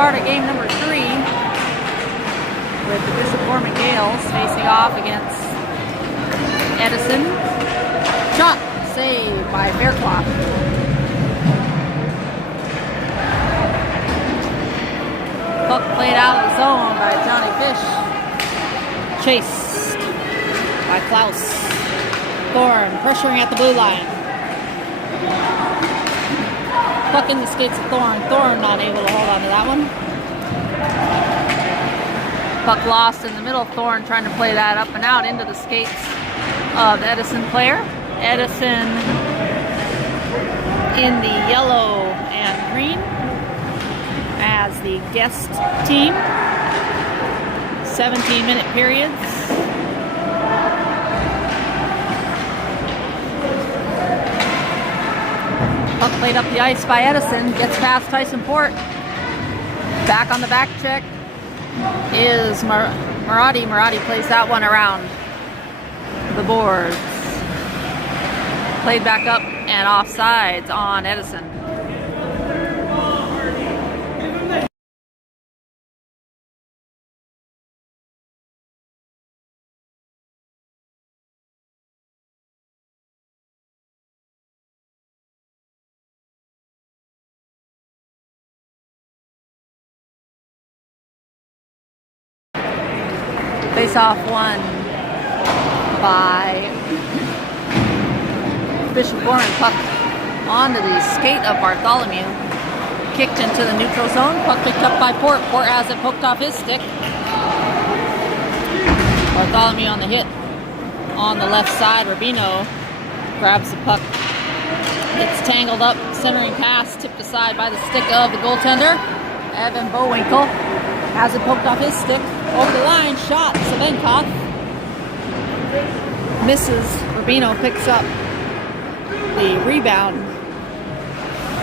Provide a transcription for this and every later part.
start of game number 3 with the Bishop Gorman Gaels facing off against Edison. Shot saved by Faircloth. Puck played out of the zone by Johnny Fish. Chased by Klaus. Thorne pressuring at the blue line. Puck in the skates of Thorne. Thorne not able to hold on to that one. Puck lost in the middle. Thorne trying to play that up and out into the skates of Edison player. Edison in the yellow and green as the guest team. 17-minute periods. Puck played up the ice by Edison. Gets past Tyson Port. Back on the back check is Marati. Marati plays that one around the boards. Played back up and offsides on Edison. Face-off won by Bishop Gorman. Puck onto the skate of Bartholomew. Kicked into the neutral zone. Puck picked up by Port. Port has it poked off his stick. Bartholomew on the hit. On the left side, Rubino grabs the puck. It's tangled up. Centering pass tipped aside by the stick of the goaltender. Evan Bowinkle has it poked off his stick. Over the line, shot, Savenkov. Misses. Rubino picks up the rebound.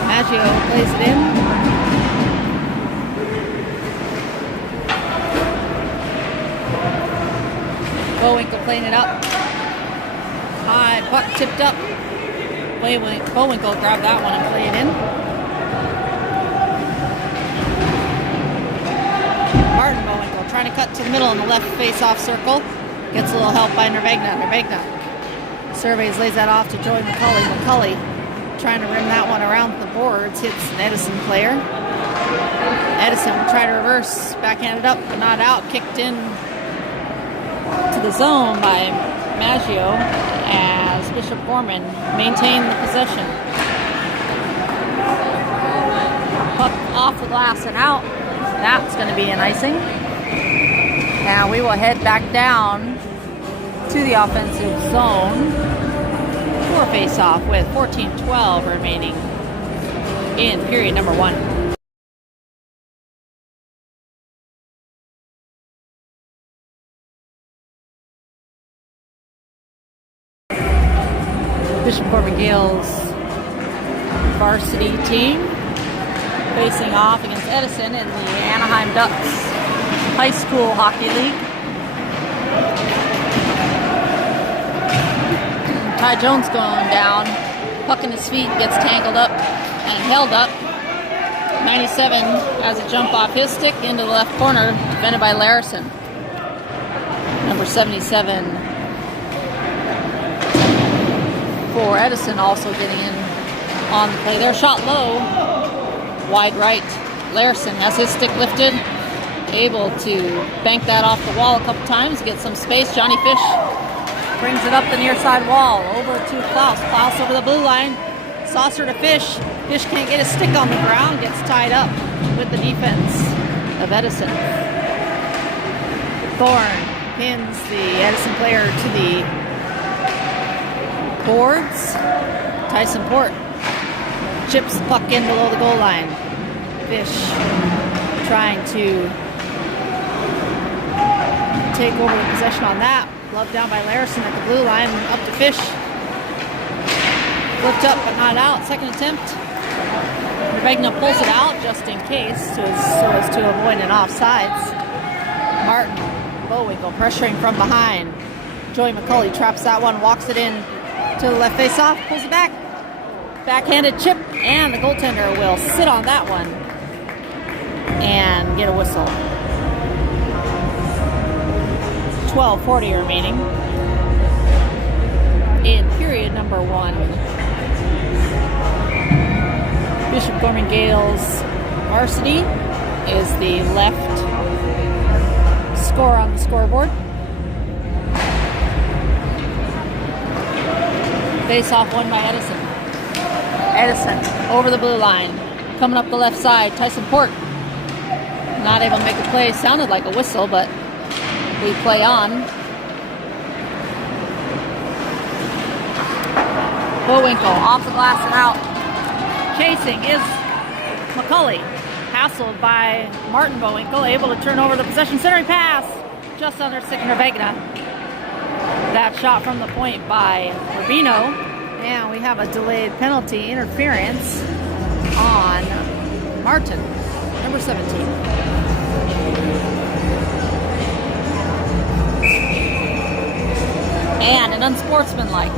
Maggio plays it in. Bowinkle playing it up. High, puck tipped up. Bowinkle grabbed that one and played it in. Martin Bowinkle trying to cut to the middle in the left face-off circle. Gets a little help by Nervegna. Nervegna surveys, lays that off to Joey McCulley. McCulley trying to rim that one around the boards. Hits an Edison player. Edison will try to reverse. Backhanded up, but not out. Kicked in to the zone by Maggio as Bishop Gorman maintained the possession. Puck off the glass and out. That's going to be an icing. Now we will head back down to the offensive zone for face-off with 14:12 remaining in period number 1. Bishop Gorman Gaels varsity team facing off against Edison in the Anaheim Ducks High School Hockey League. Ty Jones going down. Puck in his feet, gets tangled up and held up. 97 has a jump off his stick into the left corner, defended by Larrison. Number 77 for Edison also getting in on the play there. Shot low. Wide right. Larrison has his stick lifted, able to bank that off the wall a couple times, get some space. Johnny Fish brings it up the near side wall, over to Klaus. Klaus over the blue line, saucer to Fish. Fish can't get his stick on the ground, gets tied up with the defense of Edison. Thorne pins the Edison player to the boards. Tyson Port chips the puck in below the goal line. Fish trying to take over the possession on that. Gloved down by Larrison at the blue line. Up to Fish. Flipped up but not out. Second attempt. Nervegna pulls it out just in case so as to avoid an offsides. Martin Bowinkle pressuring from behind. Joey McCulley traps that one, walks it in to the left face-off, pulls it back. Backhanded chip, and the goaltender will sit on that one. and get a whistle. 12:40 remaining in period number 1. Bishop Gorman Gaels Varsity is the left score on the scoreboard. Face off won by Edison. Edison over the blue line. Coming up the left side, Tyson Port. Not able to make a play. Sounded like a whistle, but we play on. Bowinkle off the glass and out. Chasing is McCulley. Hassled by Martin Bowinkle. Able to turn over the possession. Centering pass. Just under Signer Vegna. That shot from the point by Rubino. And we have a delayed penalty interference on Martin, number 17. And an unsportsmanlike.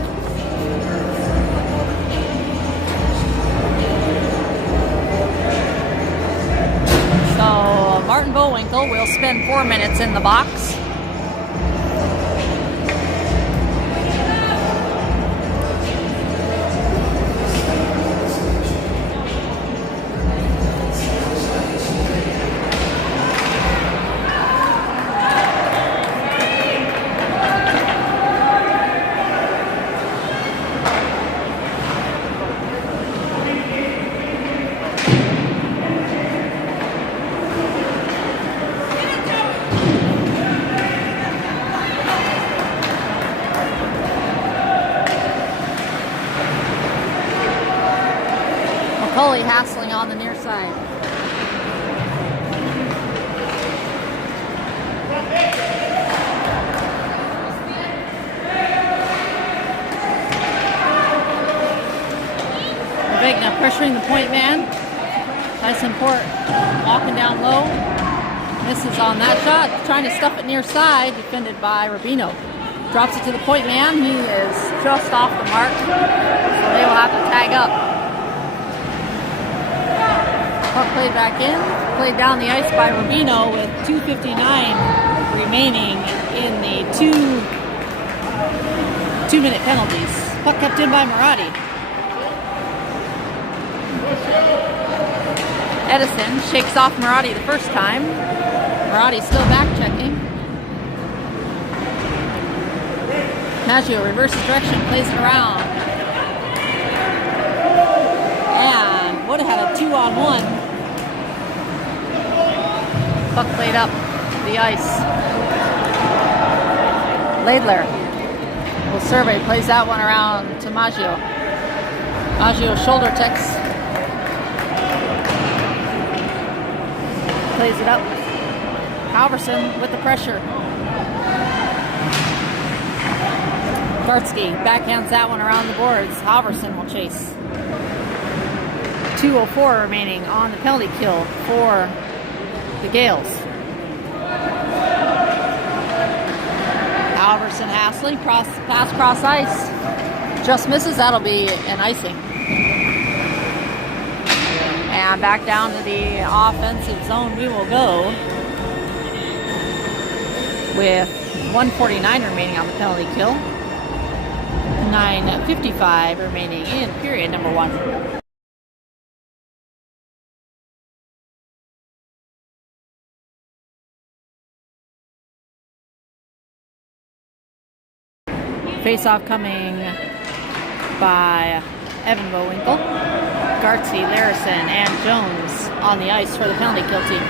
So Martin Bowinkle will spend 4 minutes in the box. McCulley hassling on the near side. Vegna pressuring the point man. Tyson Port walking down low. Misses on that shot. Trying to stuff it near side. Defended by Rubino. Drops it to the point man. He is just off the mark. So they will have to tag up. Puck played back in, played down the ice by Rubino with 2:59 remaining in the two-minute penalties. Puck kept in by Marotti. Edison shakes off Marotti the first time. Marotti still back checking. Maggio reverses direction, plays it around. And would have had a 2-on-1. Puck played up the ice. Laidler will survey, plays that one around to Maggio. Maggio shoulder checks. Plays it up. Halverson with the pressure. Gartzke backhands that one around the boards. Halverson will chase. 2:04 remaining on the penalty kill for the Gaels. Halverson hassling, pass cross ice. Just misses, that'll be an icing. And back down to the offensive zone we will go with 1:49 remaining on the penalty kill. 9:55 remaining in period number 1. Face-off coming by Evan Bowinkle, Gartzke, Larrison, and Jones on the ice for the penalty kill team.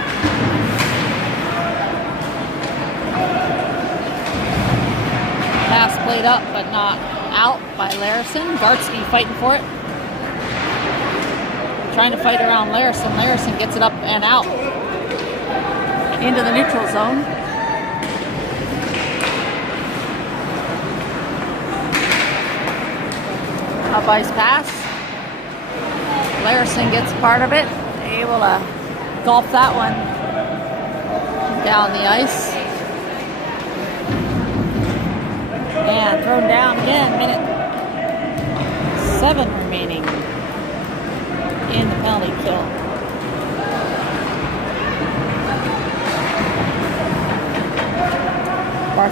Pass played up but not out by Larrison. Gartzke fighting for it. Trying to fight around Larrison. Larrison gets it up and out into the neutral zone. Up ice pass. Larrison gets part of it. Able to golf that one down the ice. And thrown down again. Minute 7 remaining in the penalty kill.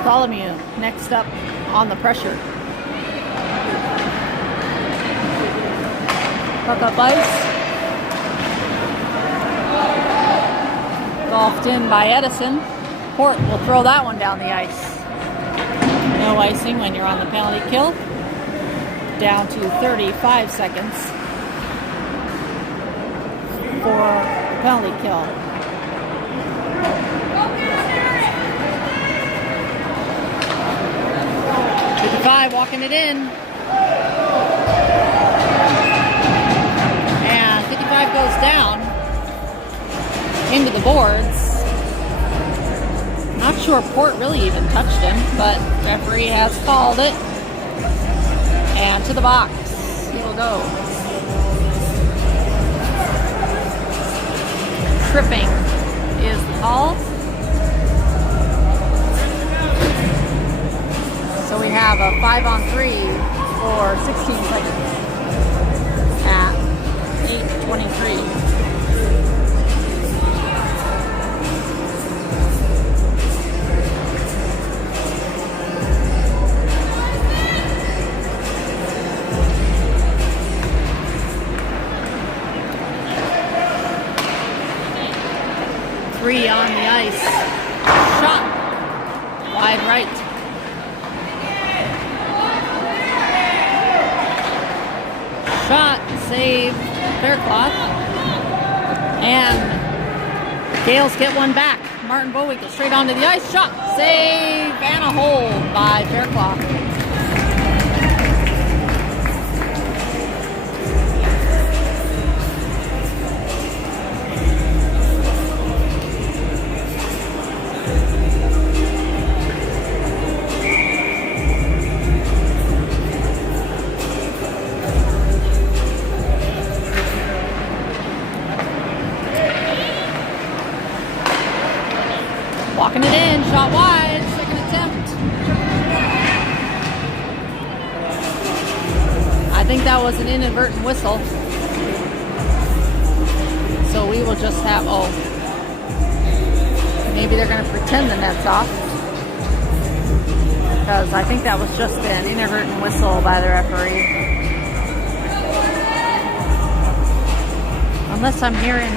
Bartholomew next up on the pressure. Puck up ice. Golfed in by Edison. Port will throw that one down the ice. No icing when you're on the penalty kill. Down to 35 seconds for the penalty kill. Walking it in. And 55 goes down into the boards. Not sure Port really even touched him, but referee has called it. And to the box he will go. Tripping is the call. So we have a 5-on-3 for 16 seconds at 8:23. Three on the ice. Shot. Wide right. Shot, save, Faircloth, and Gaels get one back. Martin Bowick straight onto the ice, shot, save, and a hold by Faircloth. Walking it in, shot wide, second attempt. I think that was an inadvertent whistle. So we will just have, maybe they're going to pretend the net's off. Because I think that was just an inadvertent whistle by the referee. Unless I'm hearing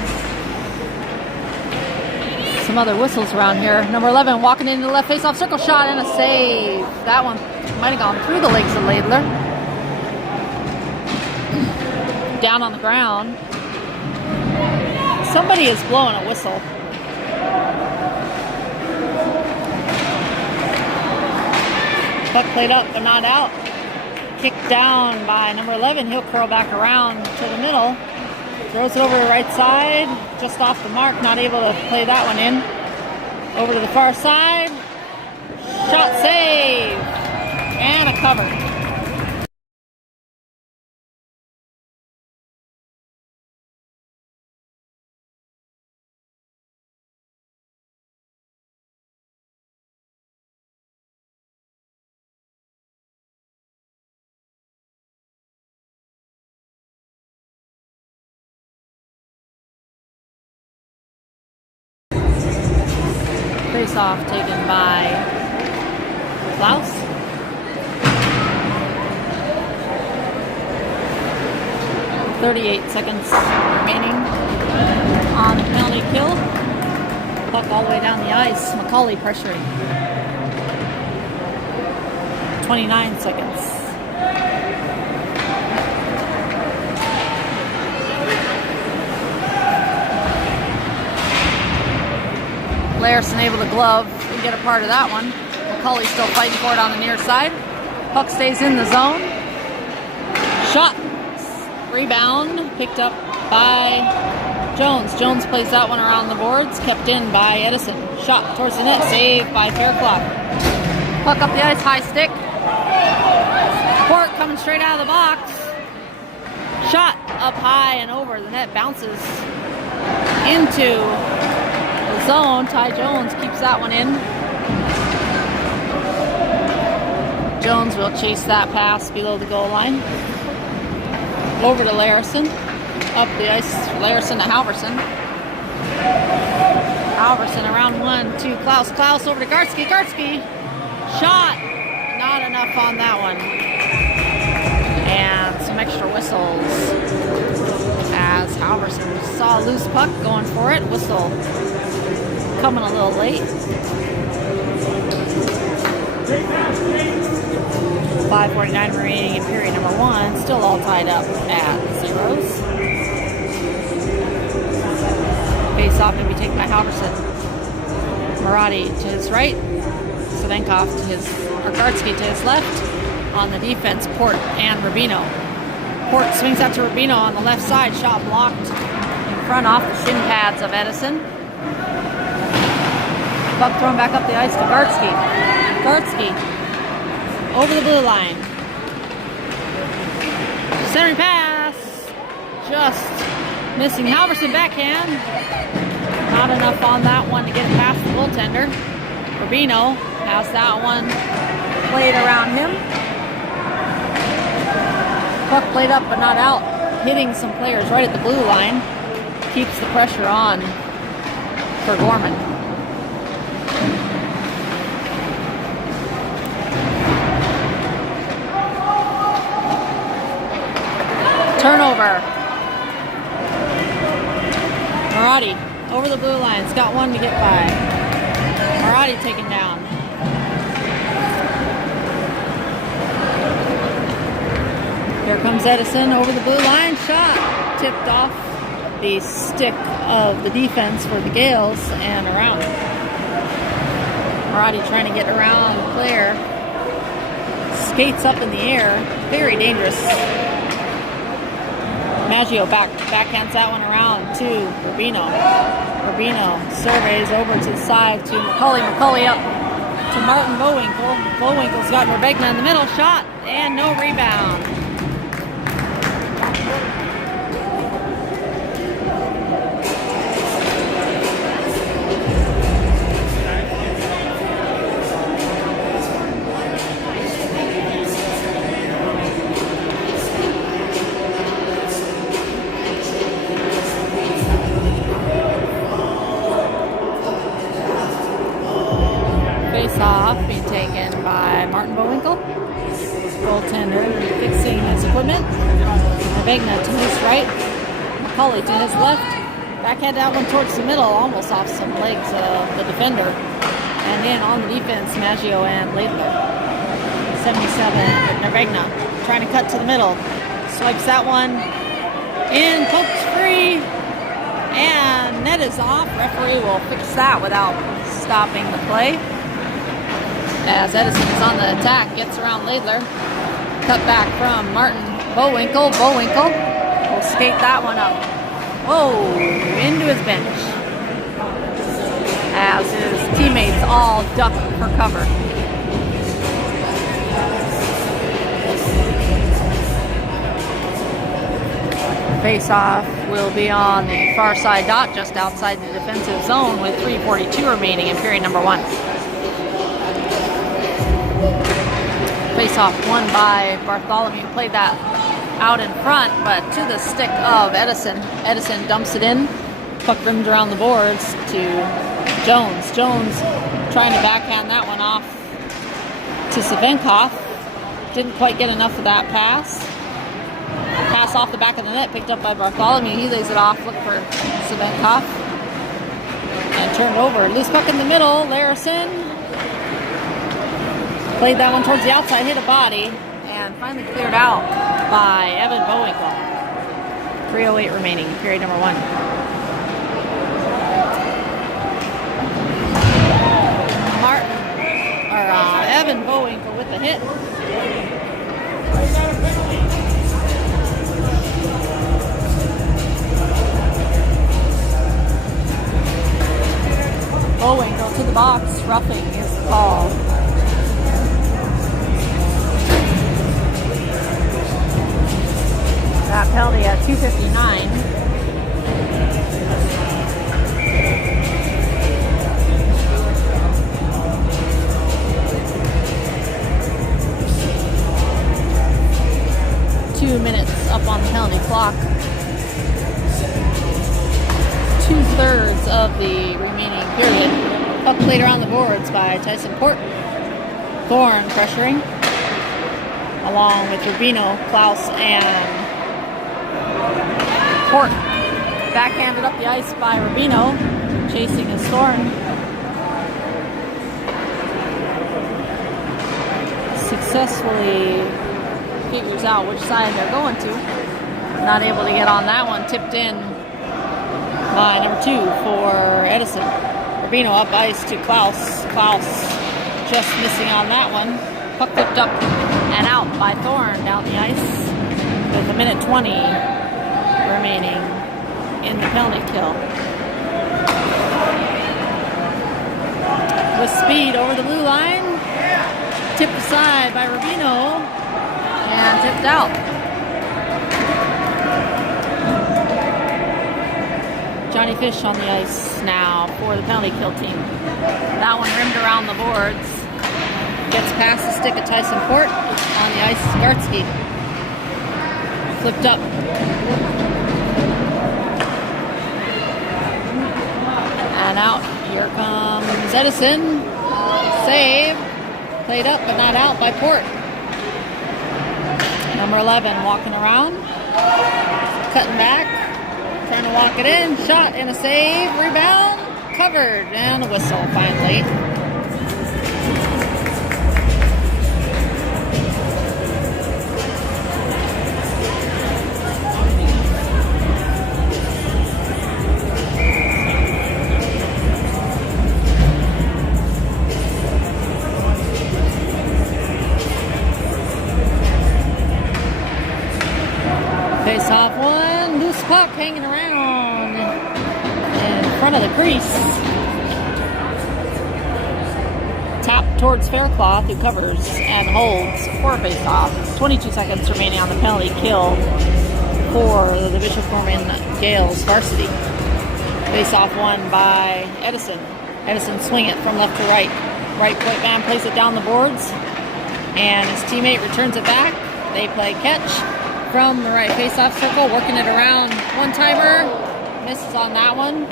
some other whistles around here. Number 11 walking into the left face-off circle, shot and a save. That one might have gone through the legs of Laidler. Down on the ground. Somebody is blowing a whistle. Puck played up but not out. Kicked down by number 11. He'll curl back around to the middle. Throws it over to the right side, just off the mark, not able to play that one in. Over to the far side, shot save, and a cover. Face-off taken by Klaus. .38 seconds remaining on the penalty kill. Puck all the way down the ice. McCauley pressuring. 29 seconds. Larrison able to glove and get a part of that one. McCauley still fighting for it on the near side. Puck stays in the zone. Shot. Rebound. Picked up by Jones. Jones plays that one around the boards. Kept in by Edison. Shot towards the net. Saved by Faircloth. Puck up the ice. High stick. Port coming straight out of the box. Shot up high and over. The net bounces into zone. Ty Jones keeps that one in. Jones will chase that pass below the goal line. Over to Larrison. Up the ice, Larrison to Halverson. Halverson around 1, 2, Klaus. Klaus over to Gartzke. Gartzke. Shot! Not enough on that one. And some extra whistles as Halverson saw a loose puck going for it. Whistle coming a little late. 5:49 remaining in period number 1. Still all tied up at zeros. Face off to be taken by Halverson. Marotti to his right. Savenkov to his, or Gartzke to his left. On the defense, Port and Rubino. Port swings out to Rubino on the left side. Shot blocked in front off the shin pads of Edison. Puck thrown back up the ice to Gartzke. Gartzke over the blue line. Centering pass. Just missing Halverson backhand. Not enough on that one to get it past the goaltender. Rubino has that one played around him. Puck played up but not out. Hitting some players right at the blue line. Keeps the pressure on for Gorman. Turnover. Marotti over the blue line. It's got one to get by. Marotti taken down. Here comes Edison over the blue line. Shot tipped off the stick of the defense for the Gaels and around. Marotti trying to get around the player. Skates up in the air. Very dangerous. Maggio backhands that one around to Rubino. Rubino surveys over to the side to McCulley. McCulley up to Martin Bowinkle. Bowinkle's got Rebegna in the middle. Shot and no rebound. Off being taken by Martin Bowinkle. Goaltender fixing his equipment. Rebegna to his right. McCulley to his left. Backhand that one towards the middle, almost off some legs of the defender. And then on the defense, Maggio and Laidler. 77, Rebegna trying to cut to the middle. Swipes that one in, pokes free. And net is off. Referee will fix that without stopping the play. As Edison is on the attack, gets around Laidler. Cut back from Martin Bowinkle. Bowinkle will skate that one up. Whoa, into his bench. As his teammates all duck for cover. Face-off will be on the far side dot, just outside the defensive zone with 3:42 remaining in period number 1. Face-off won by Bartholomew. Played that out in front, but to the stick of Edison. Edison dumps it in. Puck rimmed around the boards to Jones. Jones trying to backhand that one off to Savenkov. Didn't quite get enough of that pass. Pass off the back of the net, picked up by Bartholomew. He lays it off, look for Savenkov. And turned over. Loose puck in the middle. Larrison played that one towards the outside, hit a body, and finally cleared out by Evan Bowinkle. 3:08 remaining, period number 1. Evan Bowinkle with the hit. Bowinkle to the box, roughing is the call. That penalty at 2:59. Minutes up on the penalty clock. 2/3 of the remaining period. Puck played around the boards by Tyson Port. Thorne pressuring, along with Rubino, Klaus, and Port. Backhanded up the ice by Rubino, chasing his Thorne. Successfully figures out which side they're going to. Not able to get on that one. Tipped in by number 2 for Edison. Rubino up ice to Klaus. Klaus just missing on that one. Puck tipped up and out by Thorne down the ice with a minute 20 remaining in the penalty kill. With speed over the blue line. Tipped aside by Rubino and tipped out. Johnny Fish on the ice now for the penalty kill team. That one rimmed around the boards. Gets past the stick of Tyson Port. On the ice, Gartzke. Flipped up. And out. Here comes Edison. Save. Played up but not out by Port. Number 11 walking around. Cutting back. Trying to walk it in. Shot and a save. Rebound. Covered. And a whistle finally. Face off one, loose puck hanging around in front of the crease. Tap towards Faircloth, who covers and holds for a face off. 22 seconds remaining on the penalty kill for the Bishop Gorman Gaels Varsity. Face off one by Edison. Edison swing it from left to right. Right point man plays it down the boards, and his teammate returns it back. They play catch from the right face-off circle, working it around. One-timer, misses on that one.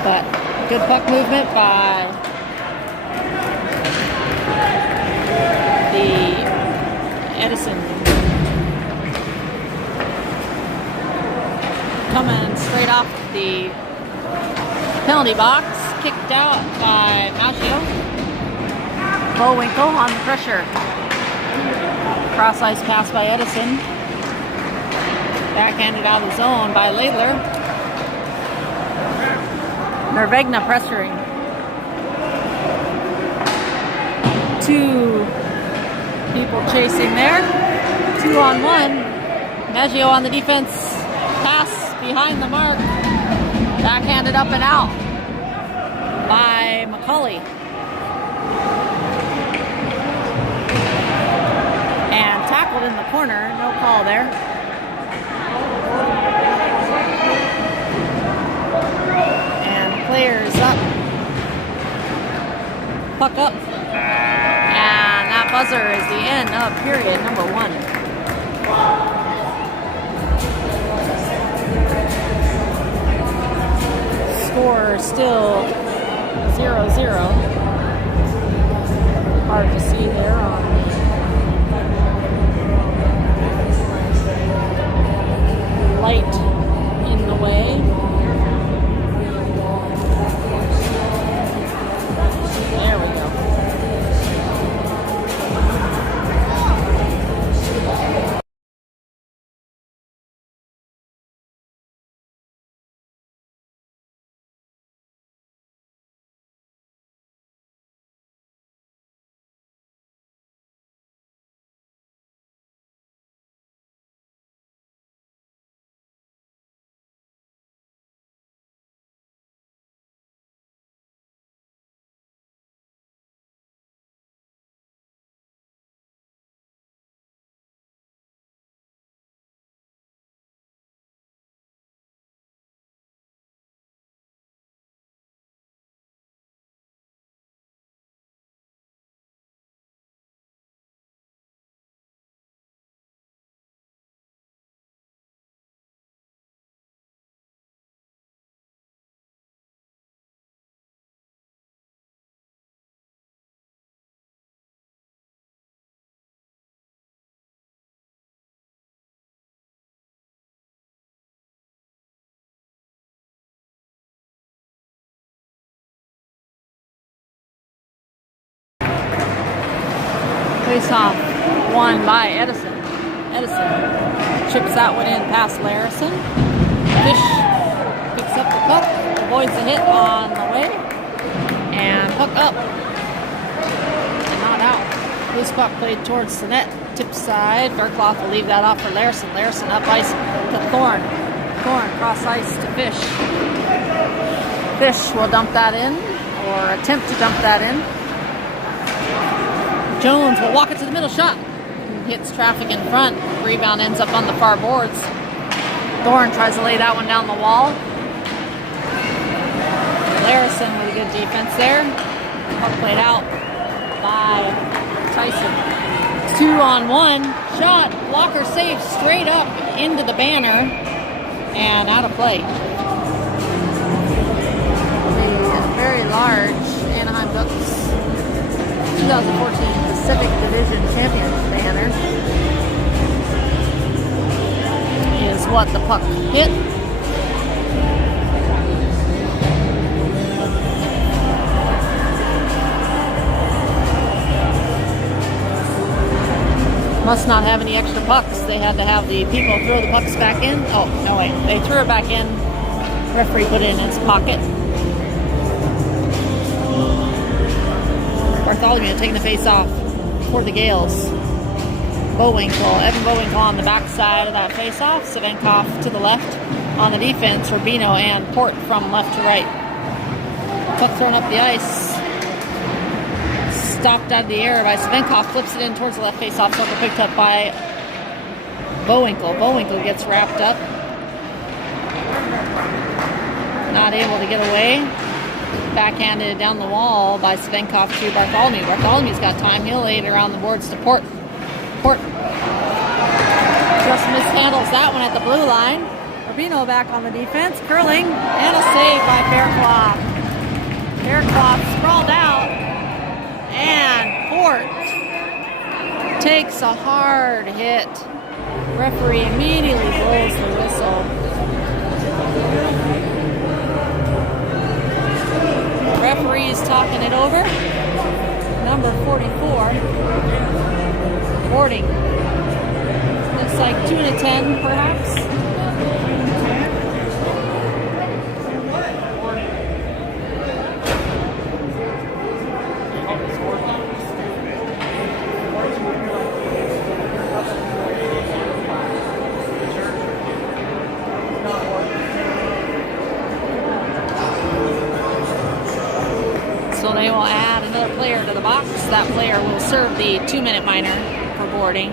But good puck movement by the Edison. Coming straight off the penalty box, kicked out by Maggio. Bullwinkle on the pressure. Cross ice pass by Edison. Backhanded out of the zone by Ladler. Nervegna pressuring. 2 people chasing there. 2-on-1. Maggio on the defense. Pass behind the mark. Backhanded up and out by McCauley. And tackled in the corner. No call there. And players up. Puck up. And that buzzer is the end of period number 1. Score still 0-0. Hard to see there on the light in the way. Face-off won by Edison. Edison chips that one in past Larrison. Fish picks up the puck, avoids a hit on the way, and puck up. And not out. Loose puck played towards the net. Tip side. Gartzke will leave that off for Larrison. Larrison up ice to Thorne. Thorne cross ice to Fish. Fish will dump that in, or attempt to dump that in. Jones will walk it to the middle, shot. Hits traffic in front. Rebound ends up on the far boards. Thorne tries to lay that one down the wall. Larrison with a good defense there. Puck played out by Tyson. 2-on-1 shot. Blocker saves straight up into the banner and out of play. The very large Anaheim Ducks 2014 Pacific Division Champions banner is what the puck hit. Must not have any extra pucks. They had to have the people throw the pucks back in. Oh, no wait. They threw it back in. Referee put it in his pocket. Bartholomew taking the face off for the Gaels. Evan Bowinkle on the backside of that face off. Savenkov to the left on the defense. Rubino and Port from left to right. Puck thrown up the ice. Stopped out of the air by Savenkov, flips it in towards the left face-off circle, picked up by Bowinkle. Bowinkle gets wrapped up. Not able to get away. Backhanded down the wall by Savenkov to Bartholomew. Bartholomew's got time. He'll lay it around the boards to Port. Port just mishandles that one at the blue line. Rubino back on the defense, curling, and a save by Faircloth. Faircloth sprawled out. And Port takes a hard hit. Referee immediately blows the whistle. Referee's talking it over. Number 44. Boarding. Looks like 2-10 perhaps. So they will add another player to the box. That player will serve the 2-minute minor for boarding,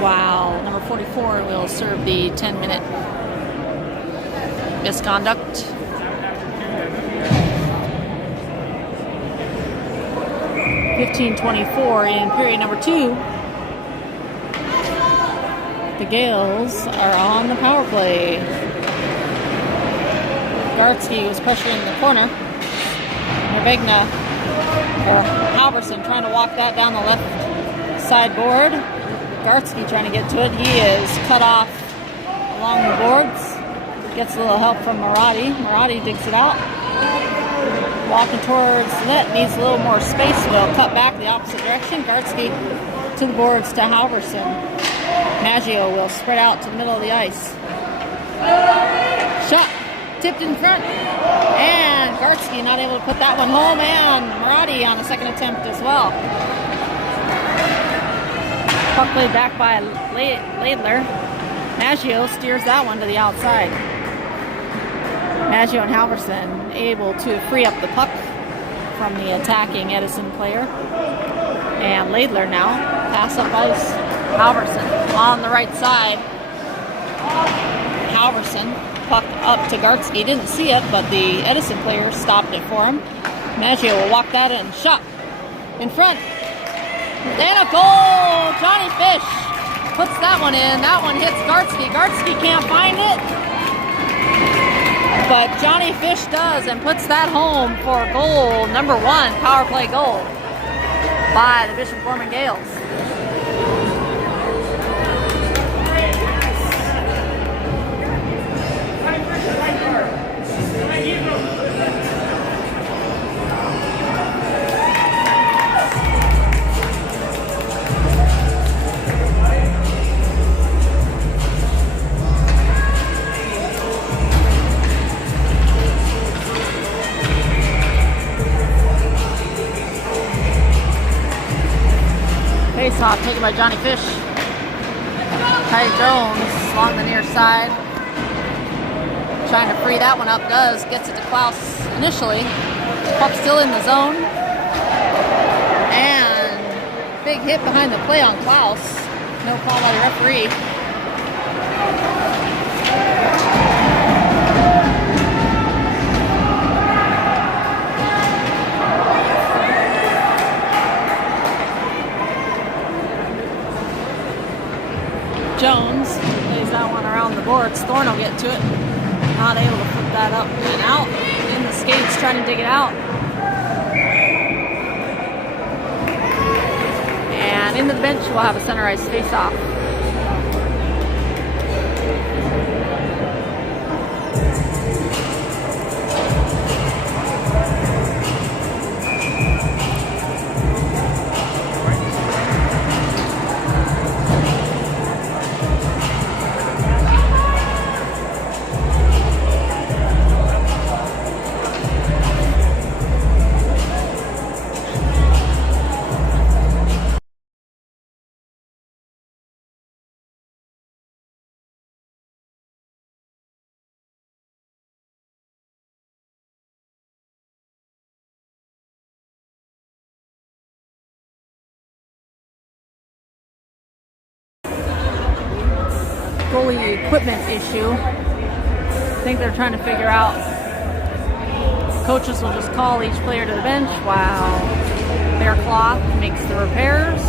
while number 44 will serve the 10-minute misconduct. (15:24) in period number 2. The Gaels are on the power play. Gartzke was pressuring the corner. Halverson trying to walk that down the left side board. Gartzke trying to get to it. He is cut off along the boards. Gets a little help from Marotti. Marotti digs it out. Walking towards the net. Needs a little more space. Will cut back the opposite direction. Gartzke to the boards to Halverson. Maggio will spread out to the middle of the ice. Shot. Tipped in front. And Gartzke not able to put that one home, and Marotti on a second attempt as well. Puck played back by Laidler. Maggio steers that one to the outside. Maggio and Halverson able to free up the puck from the attacking Edison player. And Laidler now pass up ice. Halverson on the right side. Halverson. Puck up to Gartzke. Didn't see it, but the Edison player stopped it for him. Maggio will walk that in. Shot in front. And a goal! Johnny Fish puts that one in. That one hits Gartzke. Gartzke can't find it. But Johnny Fish does and puts that home for goal number 1, power play goal by the Bishop Gorman Gaels. Face-off taken by Johnny Fish. Ty Jones along the near side. Trying to free that one up. Does. Gets it to Klaus initially. Puck still in the zone. And big hit behind the play on Klaus. No call by the referee. Jones lays that one around the boards. Thorne will get to it. Not able to put that up and out. In the skates, trying to dig it out. And into the bench, we'll have a center ice face-off. Goalie equipment issue. I think they're trying to figure out. Coaches will just call each player to the bench while Bear Cloth makes the repairs.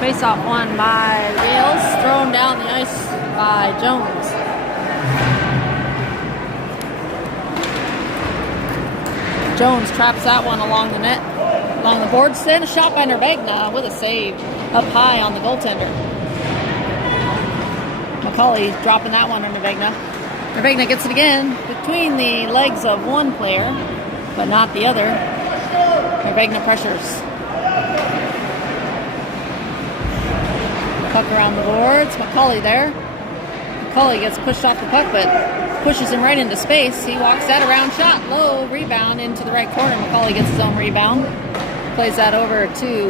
Face-off won by the Gaels, thrown down the ice by Jones. Jones traps that one along the net, along the boards. Then a shot by Nervegna with a save up high on the goaltender. McCauley dropping that one on Nervegna. Nervegna gets it again between the legs of one player, but not the other. Nervegna pressures. Puck around the boards. McCauley there. McCauley gets pushed off the puck, but pushes him right into space. He walks that around shot. Low rebound into the right corner. McCauley gets his own rebound. Plays that over to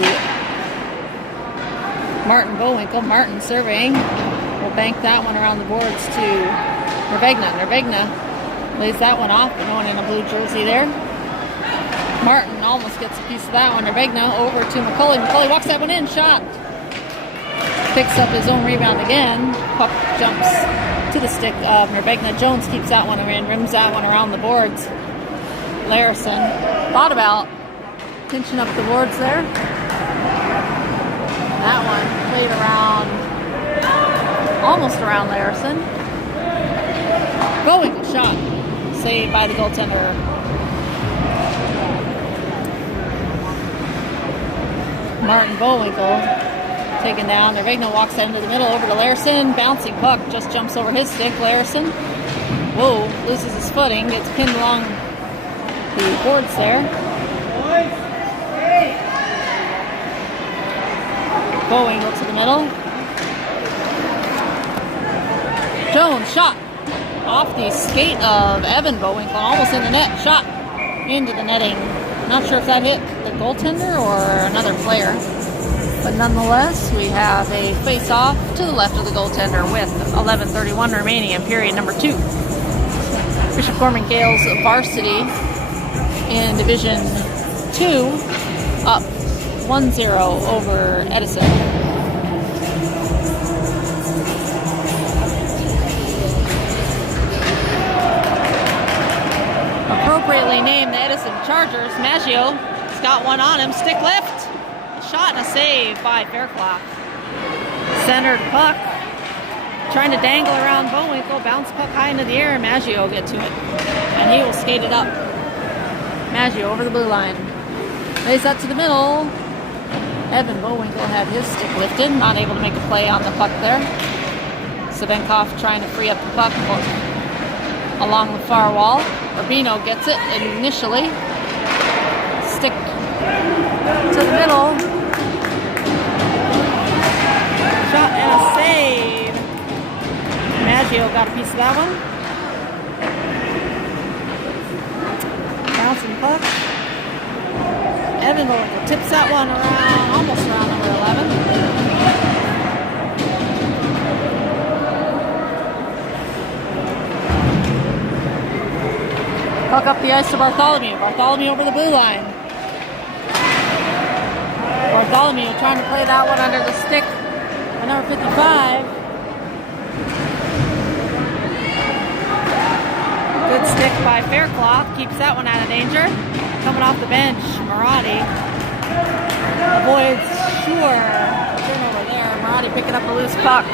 Martin Bowinkle. Martin surveying. Will bank that one around the boards to Nervegna. Nervegna lays that one off. No one in a blue jersey there. Martin almost gets a piece of that one. Nervegna over to McCauley. McCauley walks that one in. Shot. Picks up his own rebound again. Puck jumps to the stick of Nervegna. Jones keeps that one in, rims that one around the boards. Larrison thought about pinching up the boards there. That one played around, almost around Larrison. Bowinkle shot, saved by the goaltender. Martin Bowinkle taken down. Nervegna walks that into the middle over to Larrison. Bouncing puck just jumps over his stick. Larrison, whoa, loses his footing. Gets pinned along the boards there. Bowinkle to the middle. Jones shot off the skate of Evan Bowinkle, almost in the net. Shot into the netting. Not sure if that hit the goaltender or another player. But nonetheless, we have a face-off to the left of the goaltender with 11:31 remaining in period number 2. Bishop Gorman Gaels Varsity in Division 2 up 1-0 over Edison. Appropriately named the Edison Chargers, Maggio has got one on him, stick lift, a shot and a save by Fairclough. Centered puck, trying to dangle around Bowinkle, bounce puck high into the air, and Maggio will get to it. And he will skate it up. Maggio over the blue line. Lays that to the middle. Evan Bowinkle had his stick lifted, not able to make a play on the puck there. Savenkov trying to free up the puck along the far wall. Rubino gets it initially. Stick to the middle. Shot and a save. Maggio got a piece of that one. Bouncing puck. Evan Bowinkle tips that one around, almost around number 11. Puck up the ice to Bartholomew. Bartholomew over the blue line. Bartholomew trying to play that one under the stick by number 55. Good stick by Fairclough. Keeps that one out of danger. Coming off the bench, Marotti avoids Sure. Turnover there. Marotti picking up a loose puck.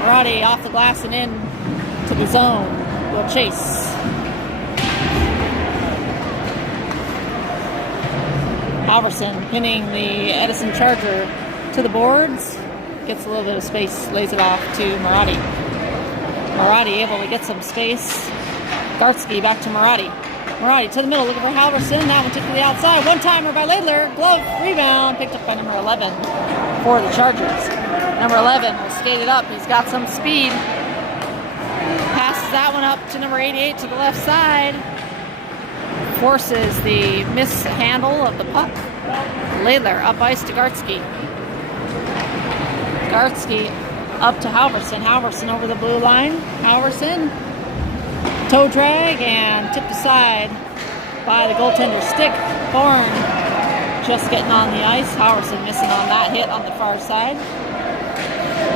Marotti off the glass and in to the zone. Will chase. Halverson pinning the Edison Charger to the boards. Gets a little bit of space, lays it off to Marotti. Marotti able to get some space. Gartzke back to Marotti. Marotti to the middle, looking for Halverson. That one took to the outside. One-timer by Laidler. Glove rebound. Picked up by number 11 for the Chargers. Number 11 will skate it up. He's got some speed. Passes that one up to number 88 to the left side. Forces the mishandle of the puck. Laidler up ice to Gartzke. Gartzke up to Halverson. Halverson over the blue line. Halverson. Toe drag and tipped aside by the goaltender's stick. Thorne just getting on the ice. Halverson missing on that hit on the far side.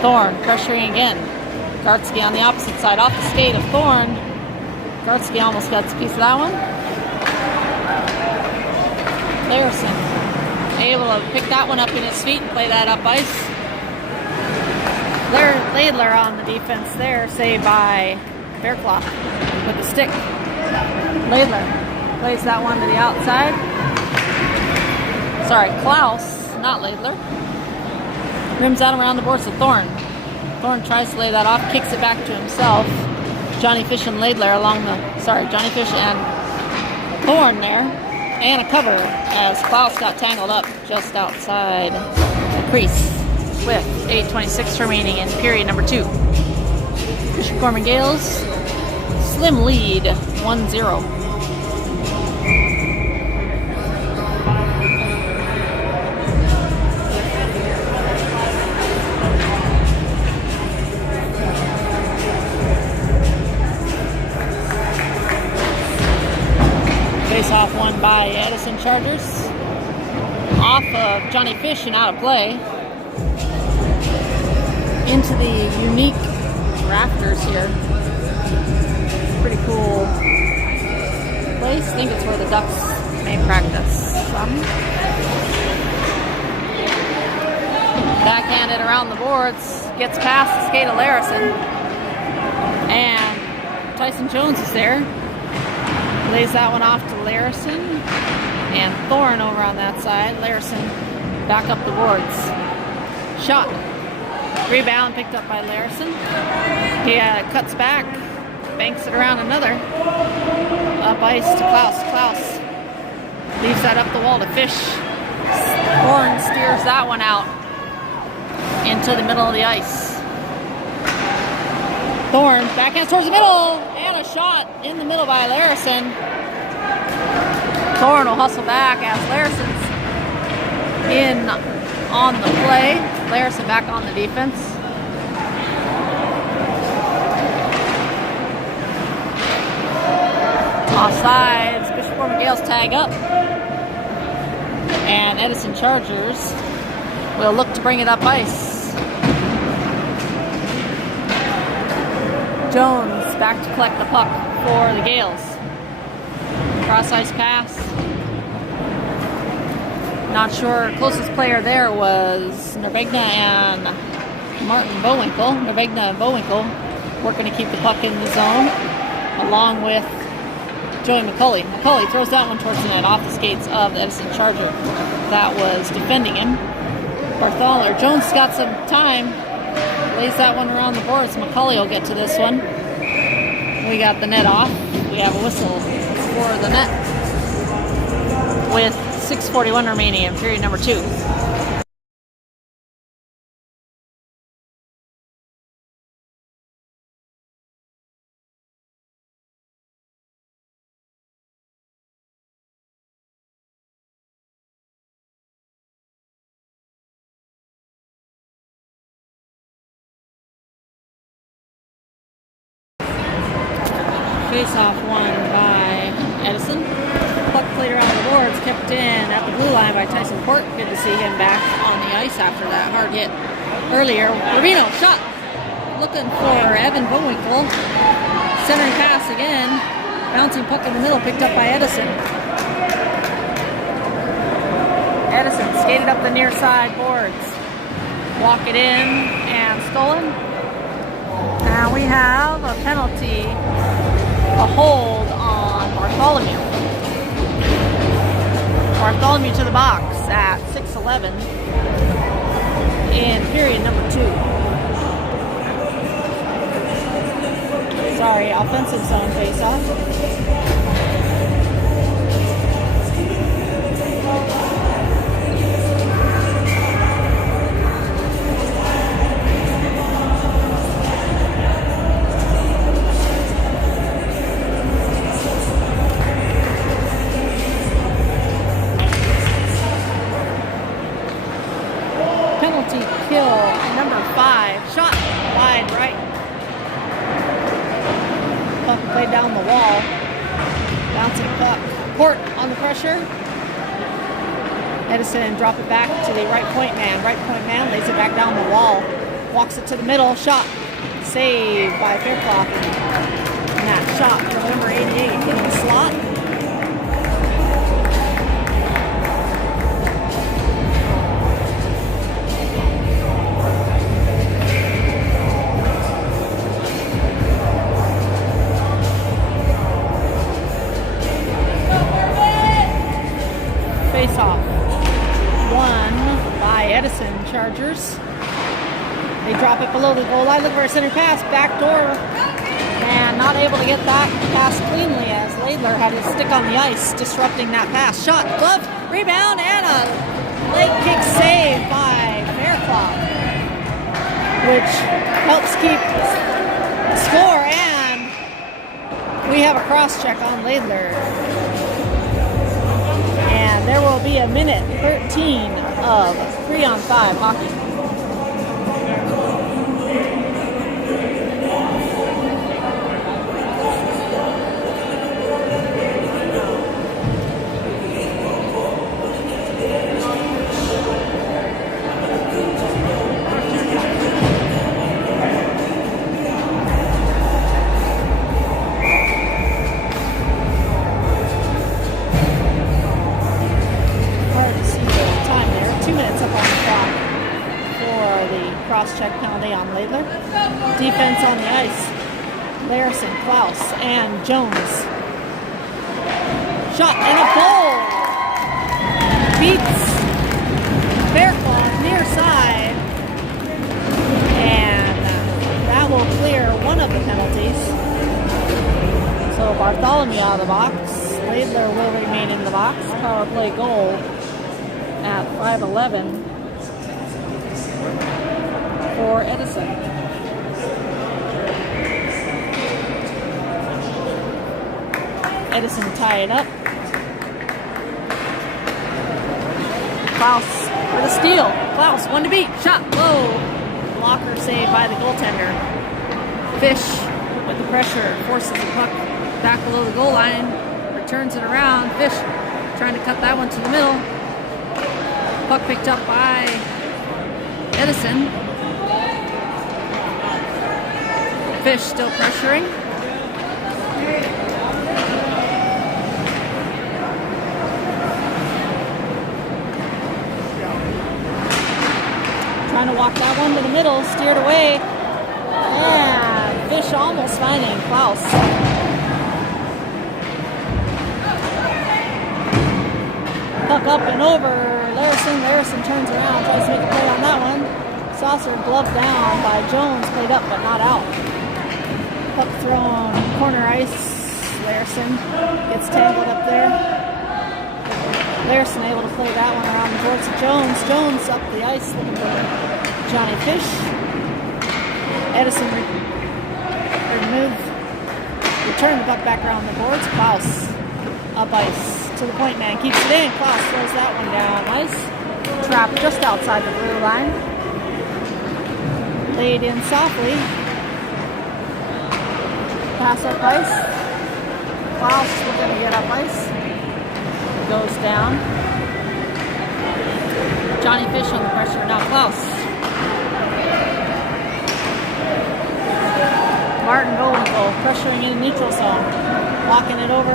Thorne pressuring again. Gartzke on the opposite side. Off the skate of Thorne. Gartzke almost got a piece of that one. Larrison able to pick that one up in his feet and play that up ice. Laidler on the defense there, saved by Fairclough with the stick. Laidler plays that one to the outside. Sorry, Klaus, not Laidler. Rims out around the boards to Thorne. Thorne tries to lay that off, kicks it back to himself. Johnny Fish and Laidler Johnny Fish and Thorne there. And a cover as Klaus got tangled up just outside the crease with 8:26 remaining in period number 2. Bishop Gorman Gaels, slim lead, 1-0. Face-off won by Edison Chargers. Off of Johnny Fish and out of play. Into the unique rafters here. Pretty cool place. I think it's where the Ducks may practice some. Backhanded around the boards. Gets past the skate of Larrison. And Tyson Jones is there. Lays that one off to Larrison. And Thorne over on that side. Larrison back up the boards. Shot. Rebound picked up by Larrison. He cuts back. Banks it around another. Up ice to Klaus. Klaus leaves that up the wall to Fish. Thorne steers that one out into the middle of the ice. Thorne backhand towards the middle. And a shot in the middle by Larrison. Thorne will hustle back as Larrison's in on the play. Larrison back on the defense. Offsides. Bishop Gorman Gaels tag up. And Edison Chargers will look to bring it up ice. Jones back to collect the puck for the Gaels. Cross ice pass. Not sure. Closest player there was Nervegna and Martin Bowinkle. Nervegna and Bowinkle working to keep the puck in the zone, along with Joey McCulley. McCulley throws that one towards the net off the skates of the Edison Charger that was defending him. Bartholomew Jones got some time. Lays that one around the boards. McCulley will get to this one. We got the net off. We have a whistle for the net with 6:41 remaining in period number 2. Face-off won by Edison. Puck played around the boards, kept in at the blue line by Tyson Port. Good to see him back on the ice after that hard hit earlier. Rubino shot, looking for Evan Bowinkle. Centering pass again. Bouncing puck in the middle, picked up by Edison. Edison skated up the near side boards. Walk it in and stolen. And we have a penalty. A hold on Bartholomew. Bartholomew to the box at 6:11 in period number 2. Sorry, offensive zone face-off. Kill number 5. Shot wide right. Puck played down the wall. Bouncing puck. Port on the pressure. Edison drop it back to the right point man. Right point man lays it back down the wall. Walks it to the middle. Shot. Saved by Faircloth. And that shot from number 88 in the slot. Face-off won by Edison Chargers. They drop it below the goal line. Look for a center pass. Back door. And not able to get that pass cleanly as Laidler had his stick on the ice, disrupting that pass. Shot, glove, rebound, and a leg kick save by Faircloth, which helps keep the score. And we have a cross-check on Laidler. And there will be a minute 13 of 3-on-5 hockey. Cross-check penalty on Laidler. Defense on the ice. Larrison, Klaus, and Jones. Shot and a goal. Beats Faircloth near side. And that will clear one of the penalties. So Bartholomew out of the box. Laidler will remain in the box. Power play goal at 5:11. For Edison. Edison tie it up. Klaus for the steal. Klaus, one to beat. Shot low. Blocker saved by the goaltender. Fish with the pressure forces the puck back below the goal line. Returns it around. Fish trying to cut that one to the middle. Puck picked up by Edison. Fish still pressuring. Trying to walk that one to the middle, steered away. And Fish almost finding Klaus. Puck up and over. Larrison turns around, tries to make a play on that one. Saucer gloved down by Jones, played up but not out. Puck thrown corner ice. Larrison gets tangled up there. Larrison able to play that one around the boards of Jones. Jones up the ice looking for Johnny Fish. Edison return the puck back around the boards. Klaus up ice to the point man. Keeps it in. Klaus throws that one down ice. Trapped just outside the blue line. Laid in softly. Pass up ice. Klaus looking to get up ice. Goes down. Johnny Fish on the pressure. Now Klaus. Martin Goal pressuring in neutral zone. Walking it over.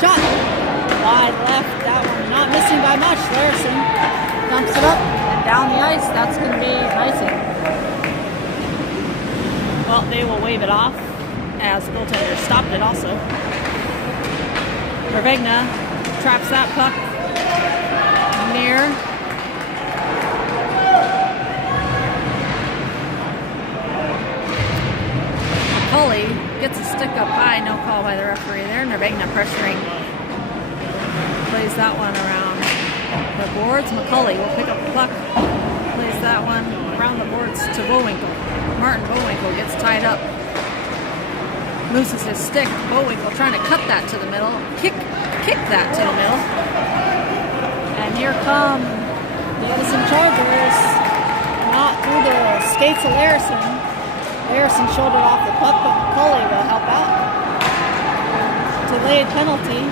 Shot. Wide left. That one not missing by much. Larrison dumps it up and down the ice. That's going to be icing. Well, they will wave it off as the goaltender stopped it also. Vervegna traps that puck near. Macaulay gets a stick up high. No call by the referee there. Vervegna pressuring. Plays that one around the boards. Macaulay will pick up the puck. Plays that one around the boards to Bowinkle. Martin Bowinkle gets tied up. Loses his stick. Bowinkle trying to cut that to the middle. Kick that to the middle. And here come the Edison Chargers. Not through the skates of Larrison. Larrison shouldered off the puck, but Macaulay will help out. Delayed penalty.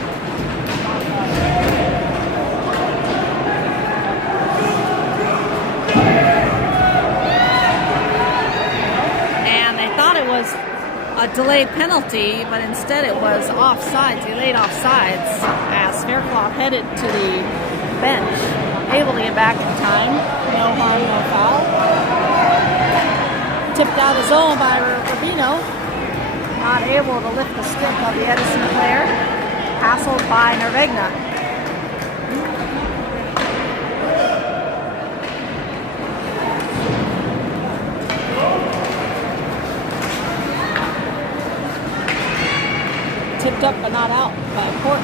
And they thought it was a delayed penalty, but instead it was offsides, delayed offsides, as Fairclough headed to the bench, able to get back in time. No harm, no foul. Tipped out of zone by Rubino. Not able to lift the stick of the Edison player. Hassled by Vervegna. Tipped up but not out by Port.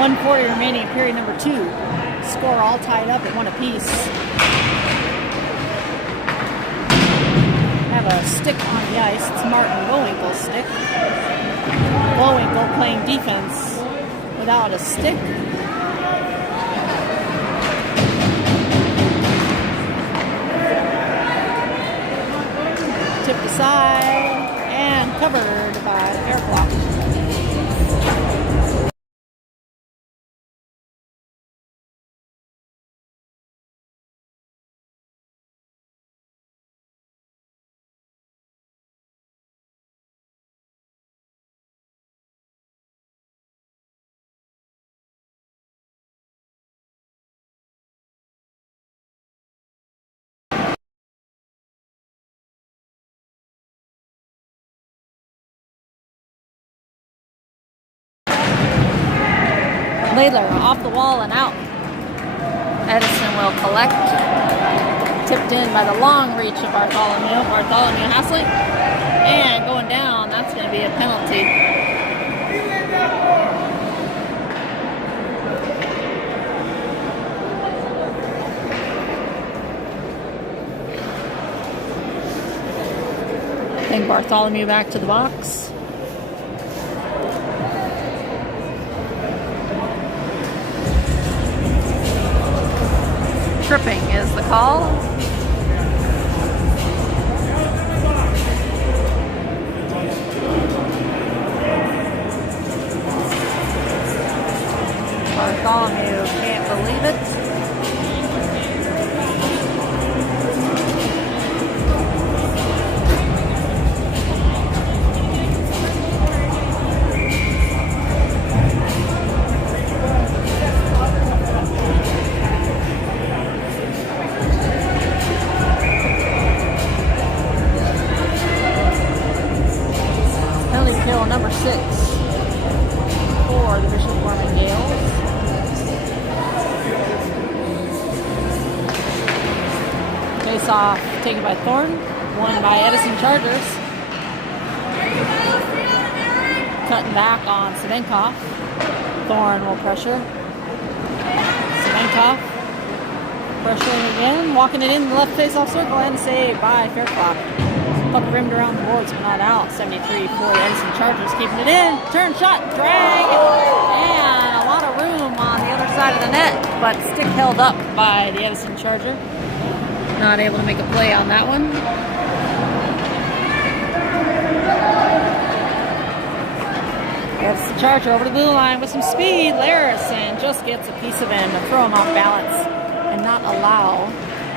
1:40 remaining in period number 2. Score all tied up at 1 apiece. Have a stick on the ice. It's Martin Bowinkle's stick. Bowinkle playing defense without a stick. Tipped aside and covered by Fairclough. Ladler off the wall and out. Edison will collect. Tipped in by the long reach of Bartholomew Haslett. And going down, that's going to be a penalty. Bring Bartholomew back to the box. Tripping is the call. Bartholomew can't believe it. Kill number 6 for the Bishop Gorman Gaels. Face off taken by Thorne, won by Edison Chargers. Cutting back on Semenkov. Thorne will pressure. Semenkov pressuring again, walking it in the left face-off circle and save by Fairclough. Puck rimmed around the boards but not out. 73 for the Edison Chargers, keeping it in. Turn shot, drag, and a lot of room on the other side of the net, but stick held up by the Edison Charger. Not able to make a play on that one. Edison Charger over to the blue line with some speed. Larrison just gets a piece of him to throw him off balance and not allow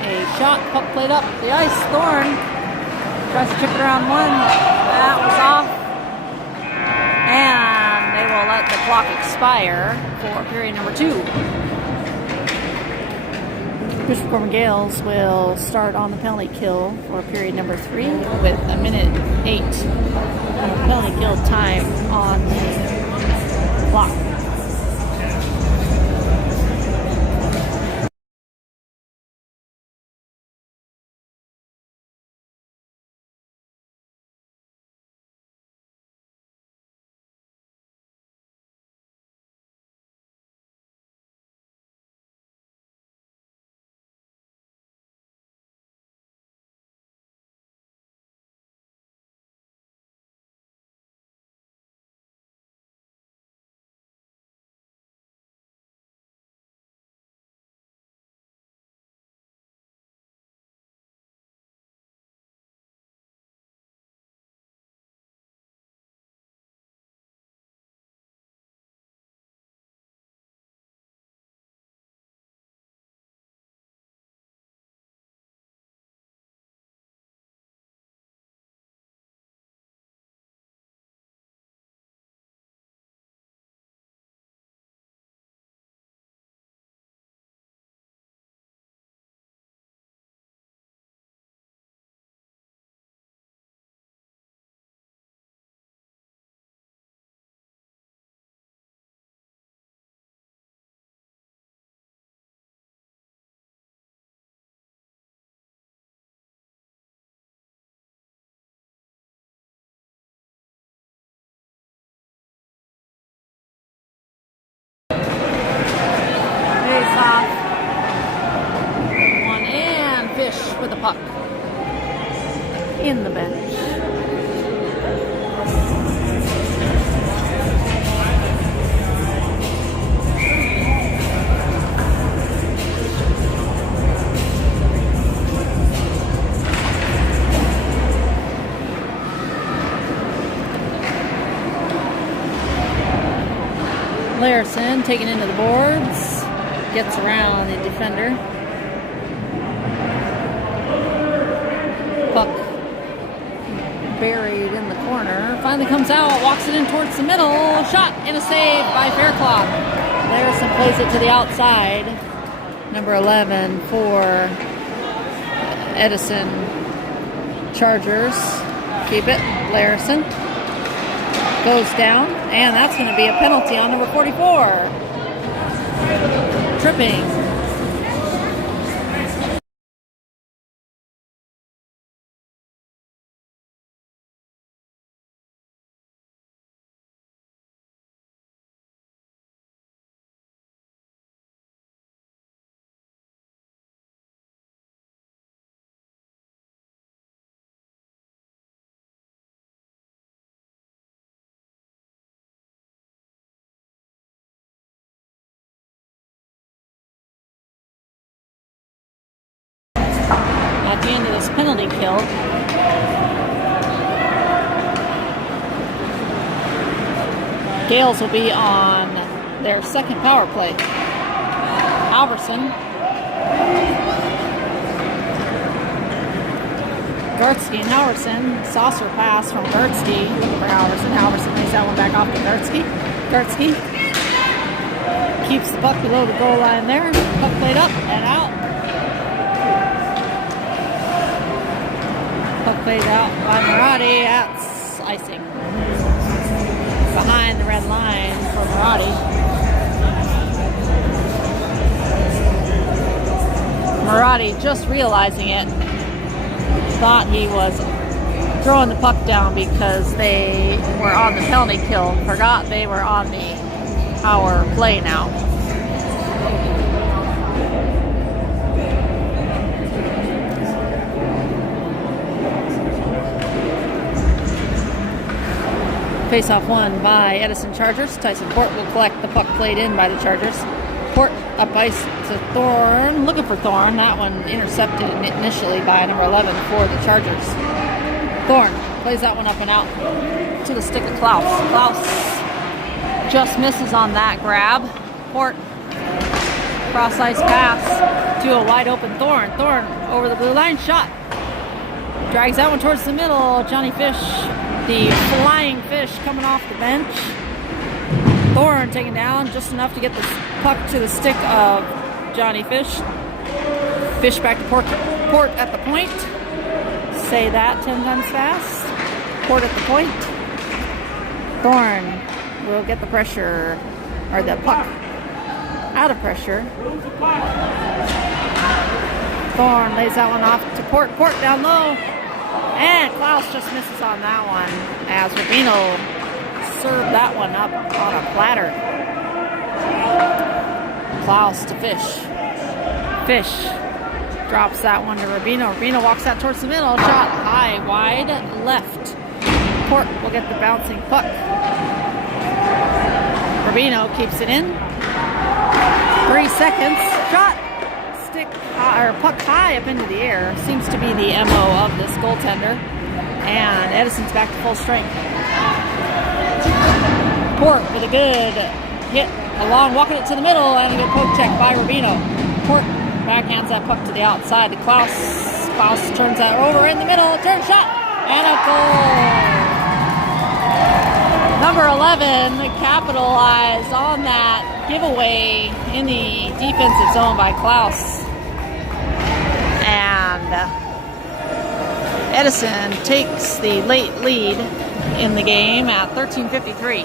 a shot. Puck played up the ice. Thorne tries to chip it around one. That was off. And they will let the clock expire for period number 2. Bishop Gorman Gaels will start on the penalty kill for period number 3 with 1:08 penalty kill time on the clock. One and Fish with the puck in the bench. Larrison taken into the boards, gets around the defender. Puck buried in the corner. Finally comes out, walks it in towards the middle. Shot and a save by Fairclough. Larrison plays it to the outside. Number 11 for Edison Chargers. Keep it. Larrison goes down, and that's going to be a penalty on number 44. Tripping. this penalty kill. Gaels will be on their second power play. Alverson. Gartzke and Larrison. Saucer pass from Gartzke. Looking for Alverson. Alverson lays that one back off to Gartzke. Gartzke keeps the puck below the goal line there. Puck played up and out. Puck played out by Maggio. That's icing. Behind the red line for Maggio. Maggio, just realizing it, thought he was throwing the puck down because they were on the penalty kill. Forgot they were on the power play now. Face-off won by Edison Chargers. Tyson Port will collect the puck played in by the Chargers. Port up ice to Thorne. Looking for Thorne. That one intercepted initially by number 11 for the Chargers. Thorne plays that one up and out to the stick of Klaus. Klaus just misses on that grab. Port cross-ice pass to a wide-open Thorne. Thorne over the blue line. Shot. Drags that one towards the middle. Johnny Fish, the flying fish, coming off the bench. Thorne taken down just enough to get the puck to the stick of Johnny Fish. Fish back to Port at the point. Say that 10 times fast. Port at the point. Thorne will get the pressure, or the puck out of pressure. Thorne lays that one off to Port. Port down low. And Klaus just misses on that one as Rubino served that one up on a platter. Klaus to Fish. Fish drops that one to Rubino. Rubino walks that towards the middle. Shot high, wide, left. Port will get the bouncing puck. Rubino keeps it in. 3 seconds. Shot. Stick or puck high up into the air. Seems to be the MO of this goaltender. And Edison's back to full strength. Port with a good hit along, walking it to the middle, and a good poke check by Rubino. Port backhands that puck to the outside to Klaus. Klaus turns that over in the middle, turn shot, and a goal. Number 11 capitalized on that giveaway in the defensive zone by Klaus. And Edison takes the late lead in the game at 13:53.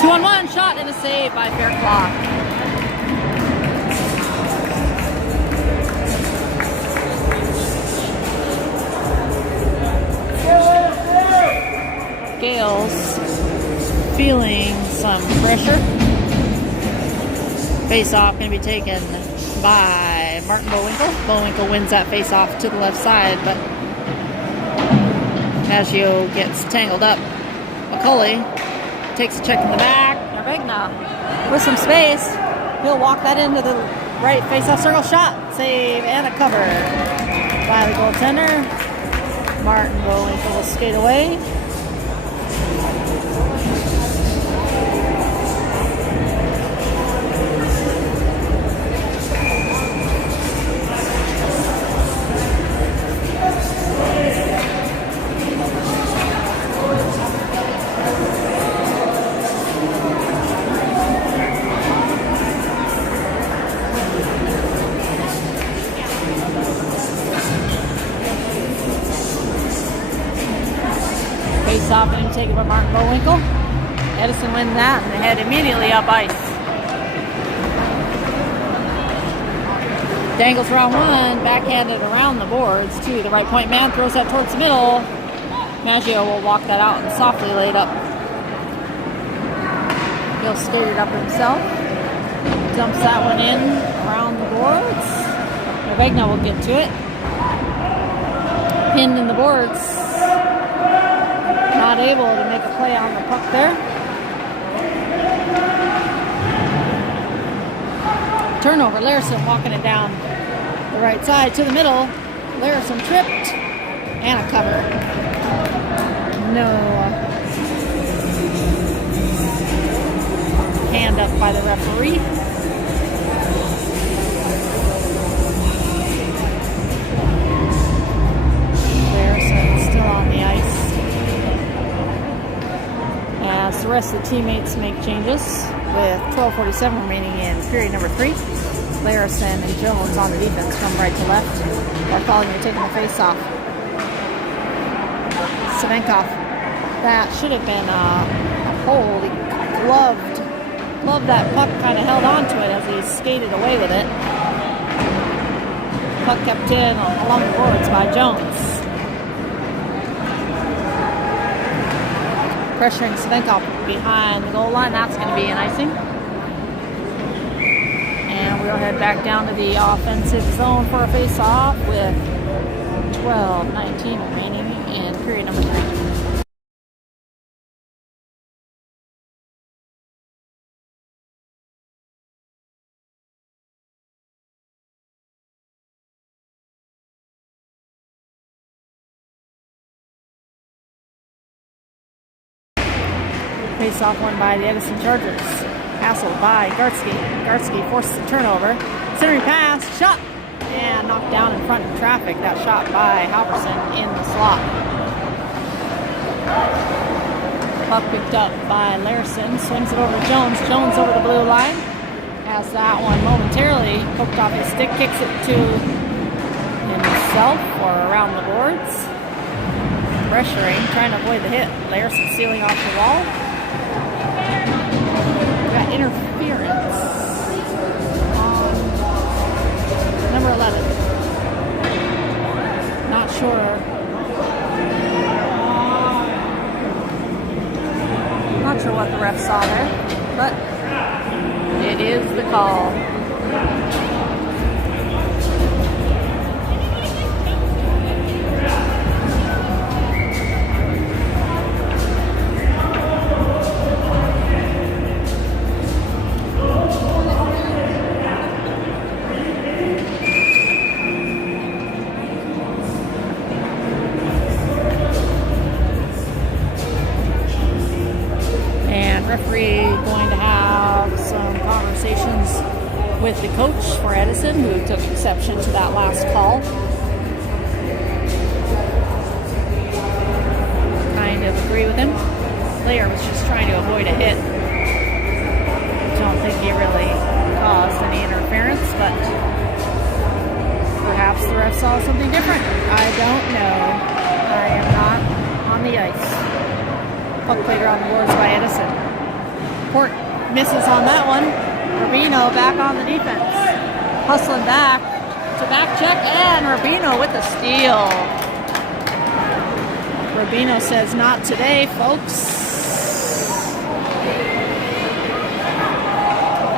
Two-on-one shot and a save by Fairclough. Gaels feeling some pressure. Face-off going to be taken by Martin Bowinkle. Bowinkle wins that face-off to the left side, but Maggio gets tangled up. McCulley takes a check in the back. Nervegna with some space. He'll walk that into the right face-off circle. Shot, save, and a cover by the goaltender. Martin Bowinkle will skate away. Face-off and taken by Martin Bowinkle. Edison wins that and they head immediately up ice. Dangles round one, backhanded around the boards to the right point man, throws that towards the middle. Maggio will walk that out and softly lay it up. He'll skate it up himself. Dumps that one in around the boards. Nervegna will get to it. Pinned in the boards. Not able to make a play on the puck there. Turnover. Larrison walking it down the right side to the middle. Larrison tripped. And a cover. No. Hand up by the referee. Larrison still on the ice. As the rest of the teammates make changes with 12:47 remaining in period number 3. Larrison and Jones on the defense from right to left. Bartholomew taking the face off. Semenkov. That should have been a hold. He gloved that puck, kind of held on to it as he skated away with it. Puck kept in along the boards by Jones. Pressuring Semenkov behind the goal line. That's going to be an icing. And we'll head back down to the offensive zone for a face-off with 12:19 remaining in period number 3. Face-off won by the Edison Chargers. Hassled by Gartzke. Gartzke forces the turnover. Centering pass, shot, and knocked down in front of traffic. That shot by Halverson in the slot. Puck picked up by Larrison. Swings it over to Jones. Jones over the blue line. Has that one momentarily poked off his stick. Kicks it to himself or around the boards. Pressuring, trying to avoid the hit. Larrison sealing off the wall. Got interference on number 11. Not sure. Not sure what the ref saw there, but it is the call. Referee going to have some conversations with the coach for Edison, who took exception to that last call. Kind of agree with him. Player was just trying to avoid a hit. Don't think he really caused any interference, but perhaps the ref saw something different. I don't know. I am not on the ice. Puck played around the boards by Edison. Port misses on that one. Rubino back on the defense. Hustling back to back check, and Rubino with the steal. Rubino says, not today, folks.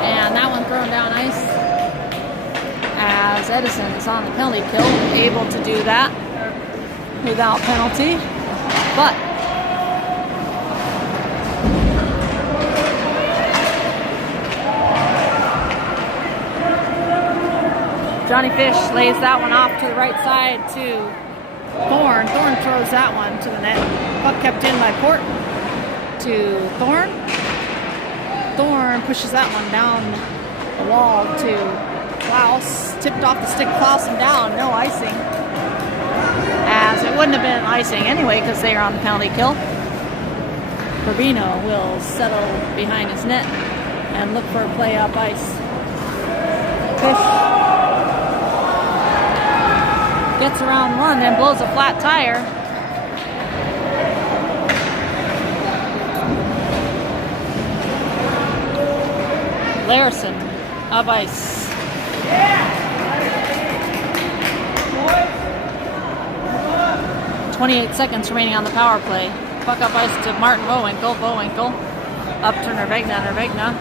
And that one thrown down ice as Edison is on the penalty kill, able to do that without penalty. But Johnny Fish lays that one off to the right side to Thorne. Thorne throws that one to the net. Puck kept in by Port to Thorne. Thorne pushes that one down the wall to Klaus. Tipped off the stick, Klaus and down. No icing. As it wouldn't have been icing anyway because they are on the penalty kill. Rubino will settle behind his net and look for a play up ice. Fish gets around one, then blows a flat tire. Larrison of ice. 28 seconds remaining on the power play. Puck up ice to Martin Bowinkle. Bowinkle up to Nervegna. Nervegna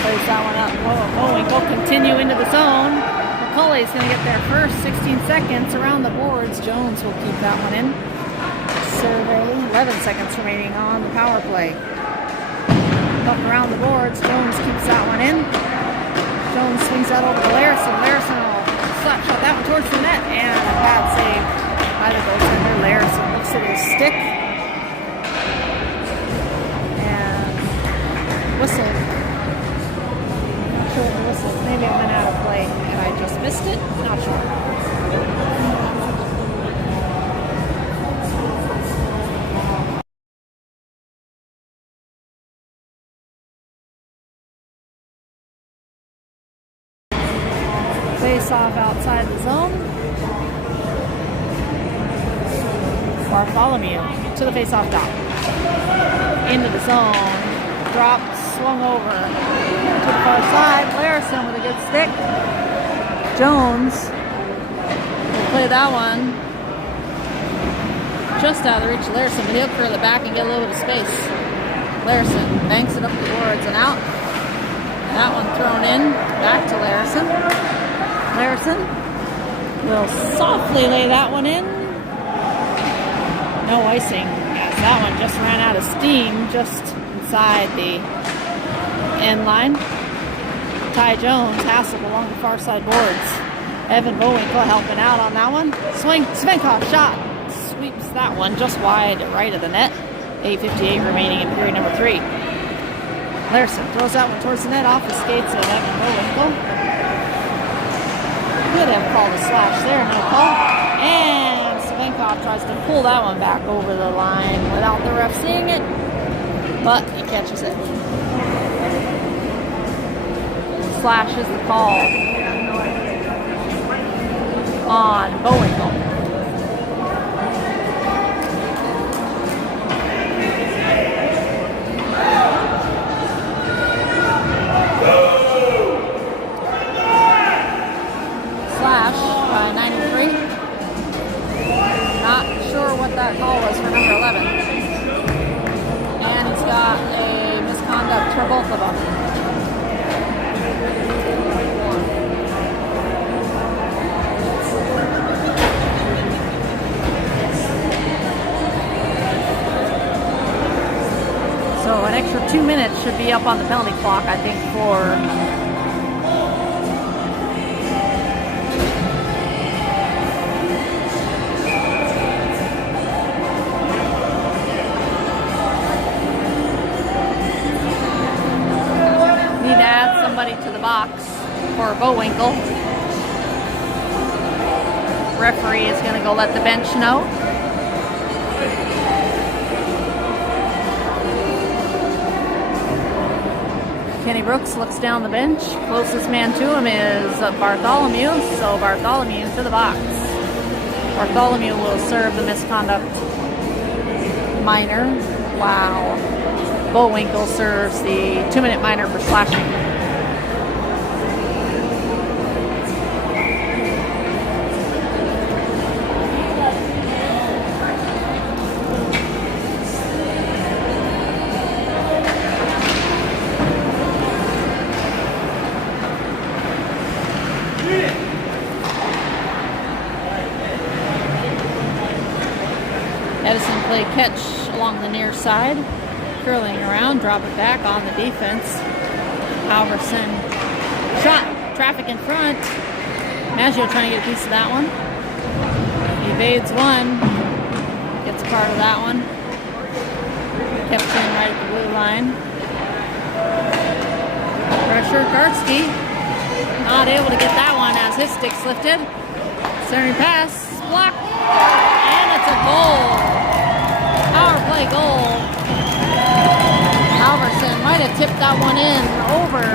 Plays that one up. Bullwinkle continue into the zone. McCulley's going to get there first. 16 seconds around the boards. Jones will keep that one in. Survey. 11 seconds remaining on the power play. Up around the boards. Jones keeps that one in. Jones swings that over to Larrison. Larrison will slap shot that one towards the net. And a bad save by the goaltender. Larrison looks at his stick. And whistle. Not sure what the whistle. Maybe it went out of play and I just missed it. Not sure. Face off outside the zone. Bartholomew to the face off dot. Into the zone. Dropped, swung over to the far side. Larrison with a good stick. Jones will play that one just out of the reach of Larrison, but he'll curl it back and get a little bit of space. Larrison banks it up the boards and out. That one thrown in. Back to Larrison. Larrison will softly lay that one in. No icing. Yes, that one just ran out of steam just inside the end line. Ty Jones hassled along the far side boards. Evan Bullwinkle helping out on that one. Swing, Svenkoff shot. Sweeps that one just wide right of the net. 8:58 remaining in period number 3. Larrison throws that one towards the net off the skates of Evan Bullwinkle. Could have called a slash there, no call. And Svenkoff tries to pull that one back over the line without the ref seeing it, but he catches it. Slash is the call on Bullwinkle. By 93. Not sure what that call was for number 11. And he's got a misconduct for both of them. So an extra 2 minutes should be up on the penalty clock, I think, for to the box for Bullwinkle. Referee is going to go let the bench know. Kenny Brooks looks down the bench. Closest man to him is Bartholomew, so Bartholomew to the box. Bartholomew will serve the misconduct minor. Wow. Bullwinkle serves the 2-minute minor for slashing. Edison play catch along the near side, curling around, drop it back on the defense. Halverson shot, traffic in front. Maggio trying to get a piece of that one. Evades one, gets part of that one. Kept in right at the blue line. Pressure, Gartzke not able to get that one as his stick's lifted. Centering pass, blocked, and it's a goal. Power play goal. Halverson might have tipped that one in over.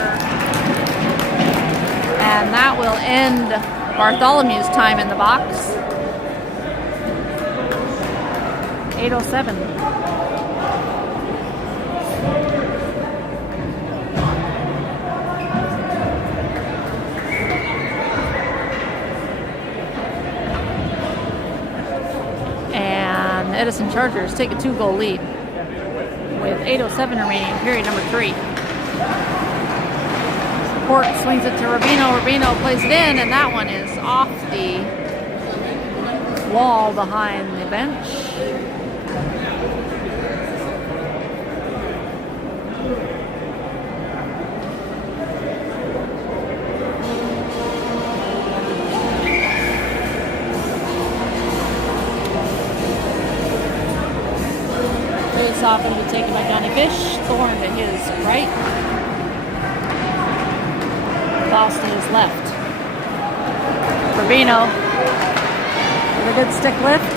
And that will end Bartholomew's time in the box. 8:07. Edison Chargers take a 2-goal lead with 8:07 remaining in period number 3. Port swings it to Rubino. Rubino plays it in, and that one is off the wall behind the bench. Face off going to be taken by Johnny Fish. Thorne to his right. Klaus to his left. Rubino with a good stick lift.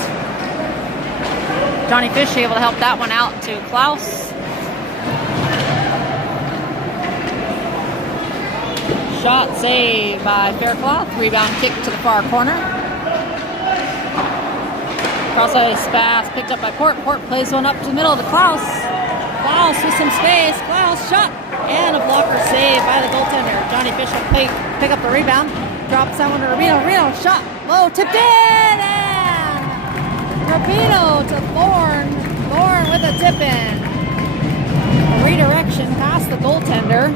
Johnny Fish able to help that one out to Klaus. Shot saved by Faircloth. Rebound kick to the far corner. Cross-ice pass picked up by Port. Port plays one up to the middle to Klaus. Klaus with some space. Klaus shot. And a blocker save by the goaltender. Johnny Fish will pick up the rebound. Drops that one to Rubino. Rubino shot. Low, tipped in. And Rubino to Thorne. Thorne with a tip in. A redirection past the goaltender.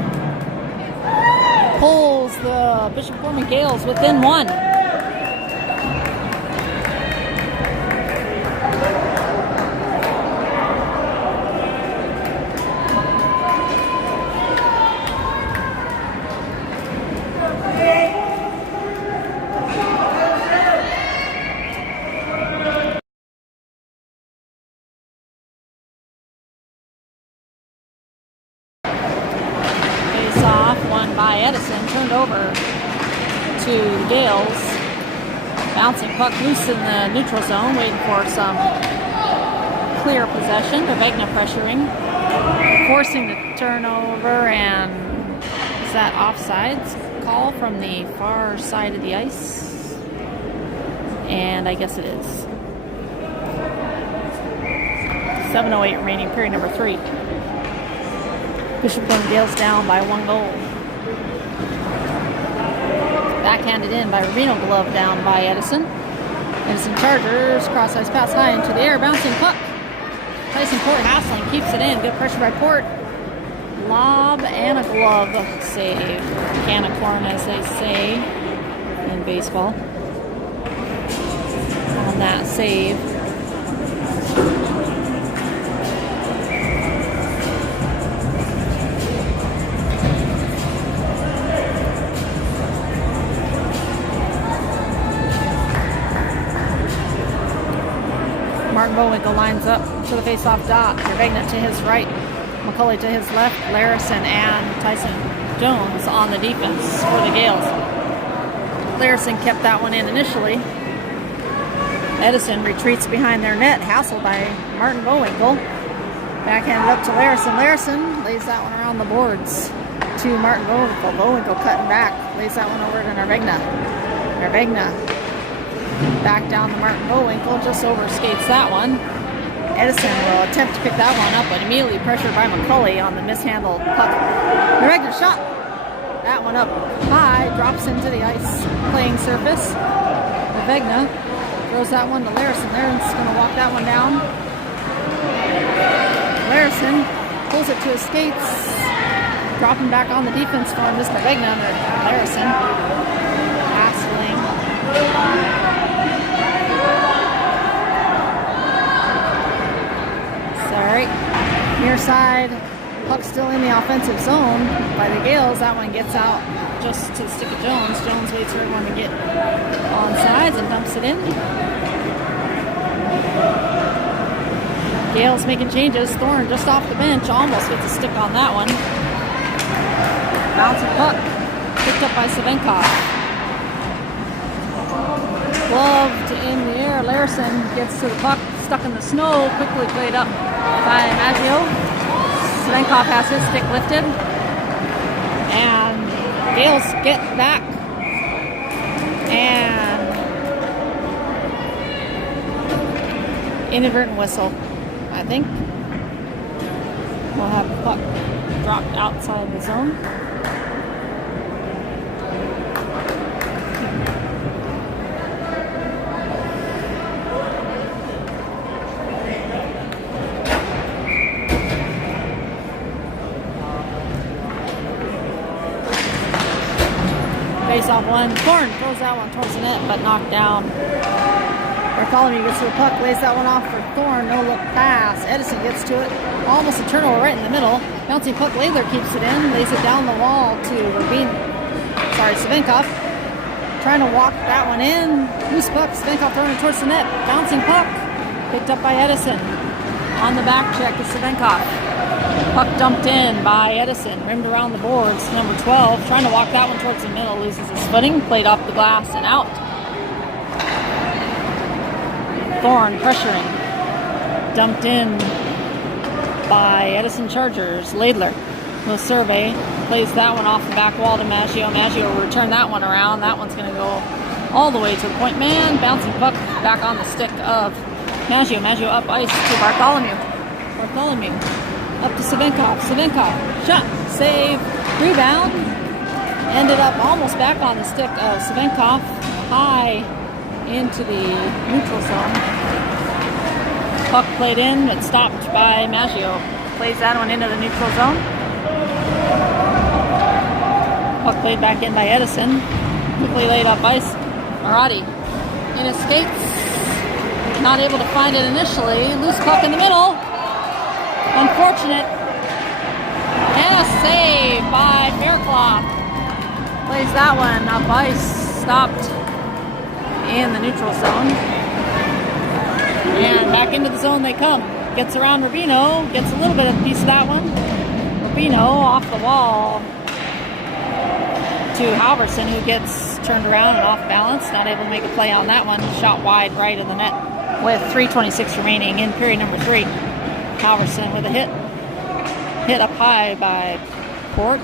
Pulls the Bishop Gorman Gaels within one. By Edison, turned over to the Gaels. Bouncing puck loose in the neutral zone, waiting for some clear possession. Vegna pressuring, forcing the turnover, and is that offsides call from the far side of the ice? And I guess it is. 7:08 remaining, period number 3. Bishop Gorman Gaels down by 1 goal. Backhanded in by Rubino, glove down by Edison. Edison Chargers, cross-ice pass high into the air, bouncing puck. Tyson Port hassling, keeps it in. Good pressure by Port. Lob and a glove save. Can of corn, as they say in baseball. On that save. Martin Bowinkle lines up to the face-off dot. Vegna to his right. McCulley to his left. Larrison and Tyson Jones on the defense for the Gaels. Larrison kept that one in initially. Edison retreats behind their net, hassled by Martin Bowinkle. Backhanded up to Larrison. Larrison lays that one around the boards to Martin Bowinkle. Bowinkle cutting back. Lays that one over to Narvegna. Narvegna back down to Martin Bowinkle, just overskates that one. Edison will attempt to pick that one up, but immediately pressured by McCulley on the mishandled puck. The regular shot. That one up high, drops into the ice playing surface. Vegna throws that one to Larrison. Larson's going to walk that one down. Larrison pulls it to his skates, dropping back on the defense for Mr. Vegna under Larrison. Hassling. Sorry. Near side, puck still in the offensive zone by the Gaels. That one gets out just to the stick of Jones. Jones waits for everyone to get on sides and dumps it in. Gaels making changes. Thorne just off the bench, almost gets a stick on that one. Bouncing puck, picked up by Savenkov. Gloved in the air. Larrison gets to the puck, stuck in the snow, quickly played up by Maggio. Savenkov has his stick lifted. And Gaels get back. And inadvertent whistle, I think. We'll have the puck dropped outside the zone. one. Thorne throws that one towards the net, but knocked down. Bartholomew gets to the puck, lays that one off for Thorne. No look pass. Edison gets to it. Almost a turnover right in the middle. Bouncing puck, Laidler keeps it in. Lays it down the wall to Rubino. Savinkov. Trying to walk that one in. Loose puck. Savinkov throwing it towards the net. Bouncing puck. Picked up by Edison. On the back check is Savinkov. Puck dumped in by Edison. Rimmed around the boards. Number 12. Trying to walk that one towards the middle. Loses his footing. Played off the glass and out. Thorne pressuring. Dumped in by Edison Chargers. Laidler will survey. Plays that one off the back wall to Maggio. Maggio will return that one around. That one's going to go all the way to the point man. Bouncing puck back on the stick of Maggio. Maggio up ice to Bartholomew. Bartholomew up to Savinkov. Savinkov. Shot. Save. Rebound. Ended up almost back on the stick of Savinkov. High into the neutral zone. Puck played in, but stopped by Maggio. Plays that one into the neutral zone. Puck played back in by Edison. Quickly laid up ice. Marotti in his skates. Not able to find it initially. Loose puck in the middle. Unfortunate. And a save by Faircloth. Plays that one up ice. Stopped in the neutral zone. And back into the zone they come. Gets around Rubino. Gets a little bit of a piece of that one. Rubino off the wall to Halverson, who gets turned around and off balance. Not able to make a play on that one. Shot wide right of the net with 3:26 remaining in period number 3. Halverson with a hit. Hit up high by Port.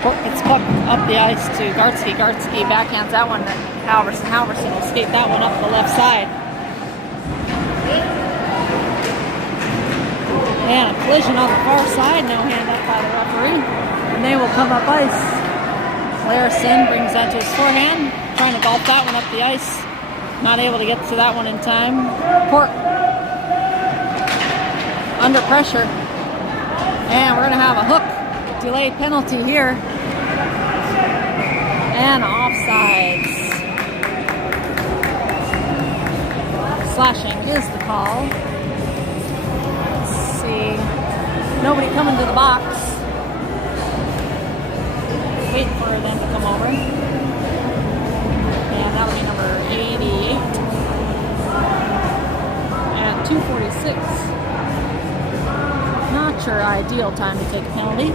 Port gets puck up the ice to Gartzke. Gartzke backhands that one to Halverson. Halverson will skate that one up the left side. And a collision on the far side. No hand up by the referee. And they will come up ice. Larrison brings that to his forehand. Trying to golf that one up the ice. Not able to get to that one in time. Port under pressure. And we're going to have a hook. Delayed penalty here. And offsides. Slashing is the call. Let's see. Nobody coming to the box. Waiting for them to come over. And that'll be number 88. At 2:46. Not sure ideal time to take a penalty.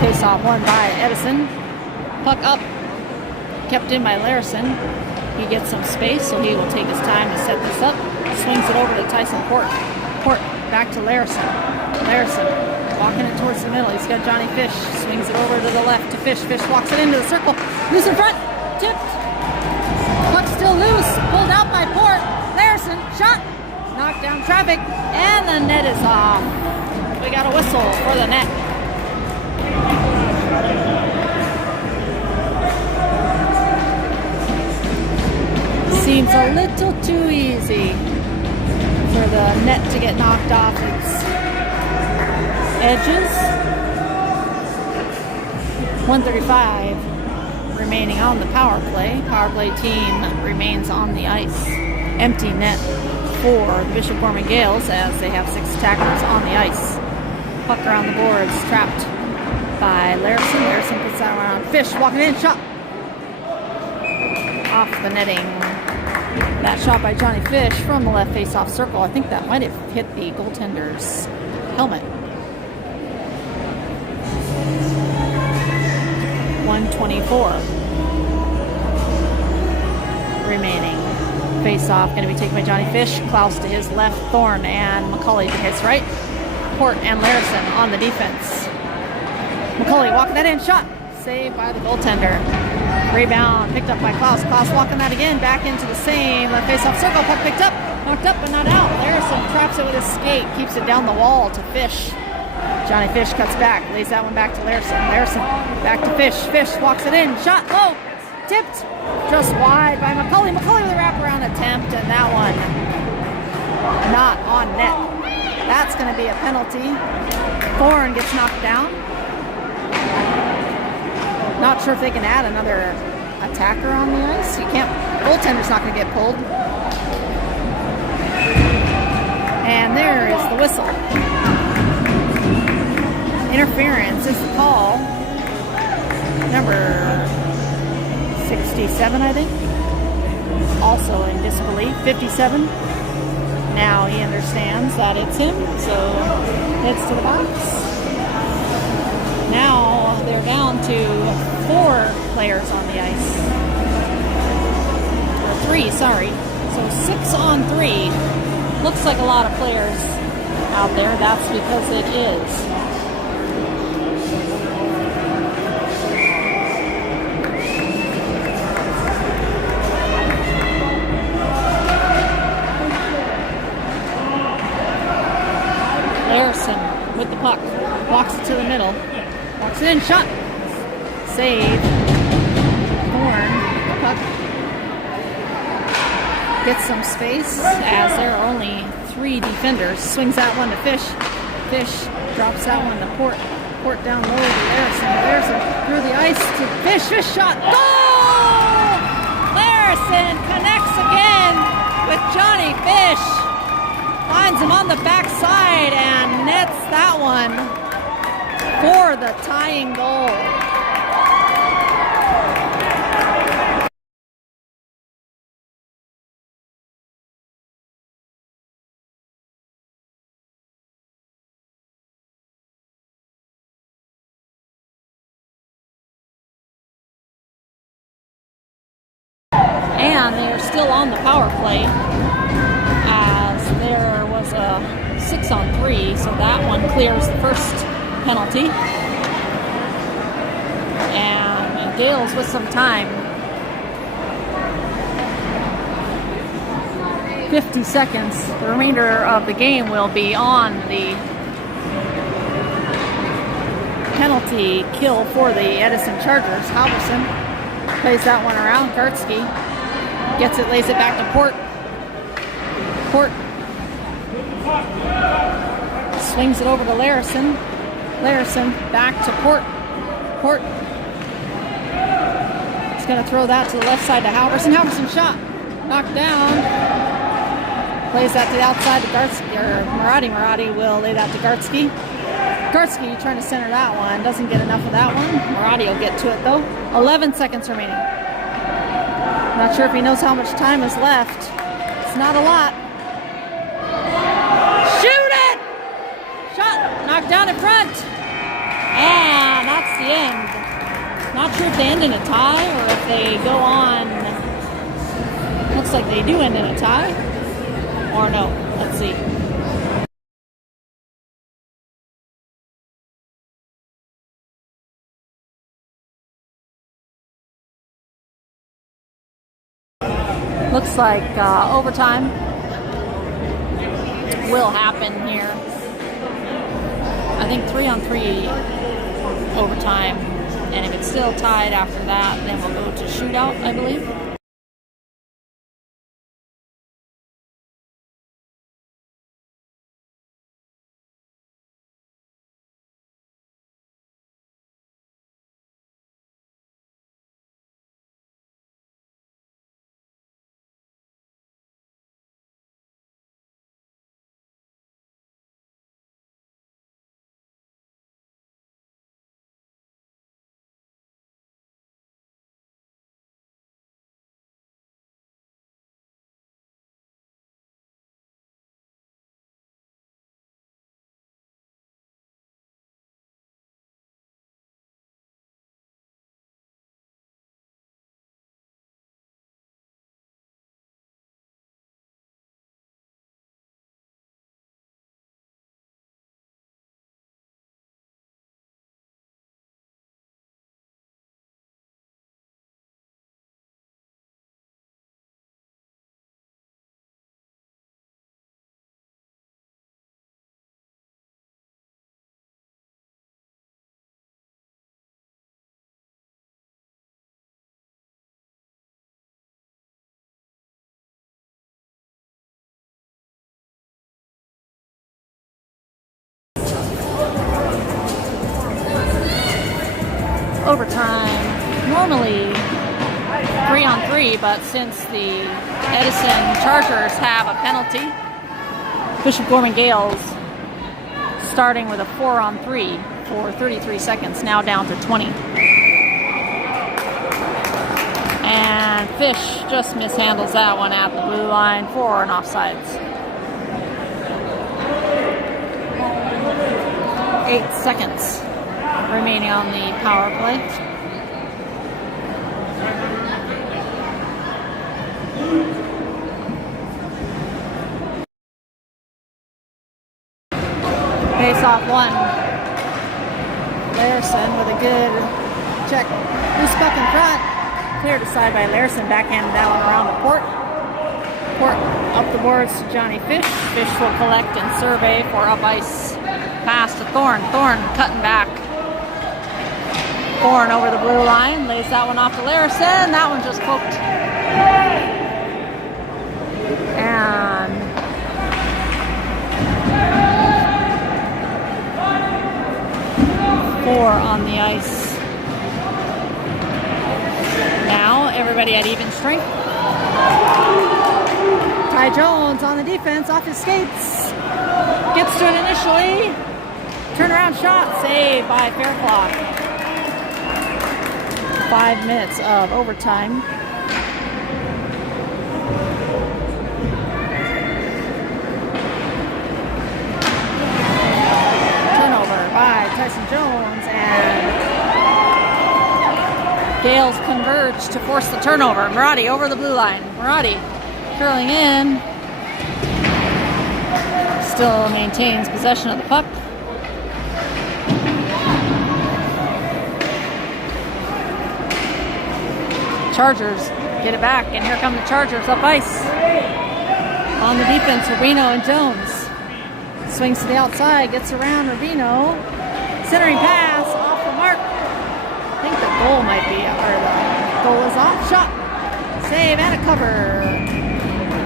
Face-off won by Edison. Puck up, kept in by Larrison. He gets some space, so he will take his time to set this up. Swings it over to Tyson Port. Port back to Larrison. Larrison walking it towards the middle. He's got Johnny Fish. Swings it over to the left to Fish. Fish walks it into the circle. Loose in front. Tipped. Puck still loose. Pulled out by Port. Larrison. Shot. Knocked down traffic. And the net is off. We got a whistle for the net. Seems a little too easy for the net to get knocked off its edges. 1:35 remaining on the power play. Power play team remains on the ice. Empty net for the Bishop Gorman Gaels as they have 6 tacklers on the ice. Puck around the boards, trapped by Larrison. Larrison puts that around Fish, walking in, shot. Off the netting. That shot by Johnny Fish from the left face-off circle. I think that might have hit the goaltender's helmet. 1:24 remaining. Face-off going to be taken by Johnny Fish. Klaus to his left, Thorne and McCulley to his right. Port and Larrison on the defense. McCulley walking that in, shot. Saved by the goaltender. Rebound picked up by Klaus. Klaus walking that again back into the same left face-off circle. Puck picked up, knocked up but not out. Larrison traps it with his skate, keeps it down the wall to Fish. Johnny Fish cuts back, lays that one back to Larrison. Larrison back to Fish. Fish walks it in, shot low, tipped, just wide by McCulley. McCulley with a wraparound attempt, and that one not on net. That's going to be a penalty. Thorne gets knocked down. Not sure if they can add another attacker on the ice. You can't. Goaltender's not going to get pulled. And there is the whistle. Interference is the call. Number 67, I think. Also in disbelief. 57. Now he understands that it's him, so heads to the box. Now they're down to 4 players on the ice. Or 3, sorry. So 6 on 3. Looks like a lot of players out there. That's because it is. Larrison with the puck. Walks it to the middle. Walks it in. Shot. Save. Thorne. Puck. Gets some space as there are only 3 defenders. Swings that one to Fish. Fish drops that one to Port. Port down low to Larrison. Larrison through the ice to Fish. Fish shot. Goal! Larrison connects again with Johnny Fish. Finds him on the backside and nets that one for the tying goal. And they are still on the power play as there was a 6 on 3, so that one clears the first penalty. And Gaels with some time. 50 seconds. The remainder of the game will be on the penalty kill for the Edison Chargers. Halverson plays that one around. Gartzke gets it, lays it back to Port. Port swings it over to Larrison. Larrison back to Port. Port is going to throw that to the left side to Halverson. Halverson shot. Knocked down. Plays that to the outside to Gartzke, or Marati. Marati will lay that to Gartzke. Gartzke trying to center that one. Doesn't get enough of that one. Marati will get to it though. 11 seconds remaining. Not sure if he knows how much time is left. It's not a lot. Shoot it! Shot! Knocked down in front. And that's the end. Not sure if they end in a tie or if they go on. Looks like they do end in a tie. Or no. Let's see. Looks like overtime will happen here. I think 3 on 3 overtime. And if it's still tied after that, then we'll go to shootout, I believe. overtime. Normally 3-on-3, but since the Edison Chargers have a penalty, Bishop Gorman Gaels starting with a 4-on-3 for 33 seconds, now down to 20. And Fish just mishandles that one at the blue line for an offsides. 8 seconds remaining on the power play. Face off one. Larrison with a good check. Loose puck in front. Cleared aside by Larrison. Backhanded that one around the Port. Port up the boards to Johnny Fish. Fish will collect and survey for up ice pass to Thorne. Thorne cutting back. Thorne over the blue line. Lays that one off to Larrison. That one just poked. And 4 on the ice. Now everybody at even strength. Ty Jones on the defense, off his skates. Gets to it initially. Turnaround shot, saved by Fairclough. 5 minutes of overtime. By Tyson Jones, and Gaels converge to force the turnover. Marotti over the blue line. Marotti curling in. Still maintains possession of the puck. Chargers get it back, and here come the Chargers up ice. On the defense, Rubino and Jones. Swings to the outside, gets around Rubino. Centering pass, off the mark. I think the goal might be, or the goal is off. Shot, save, and a cover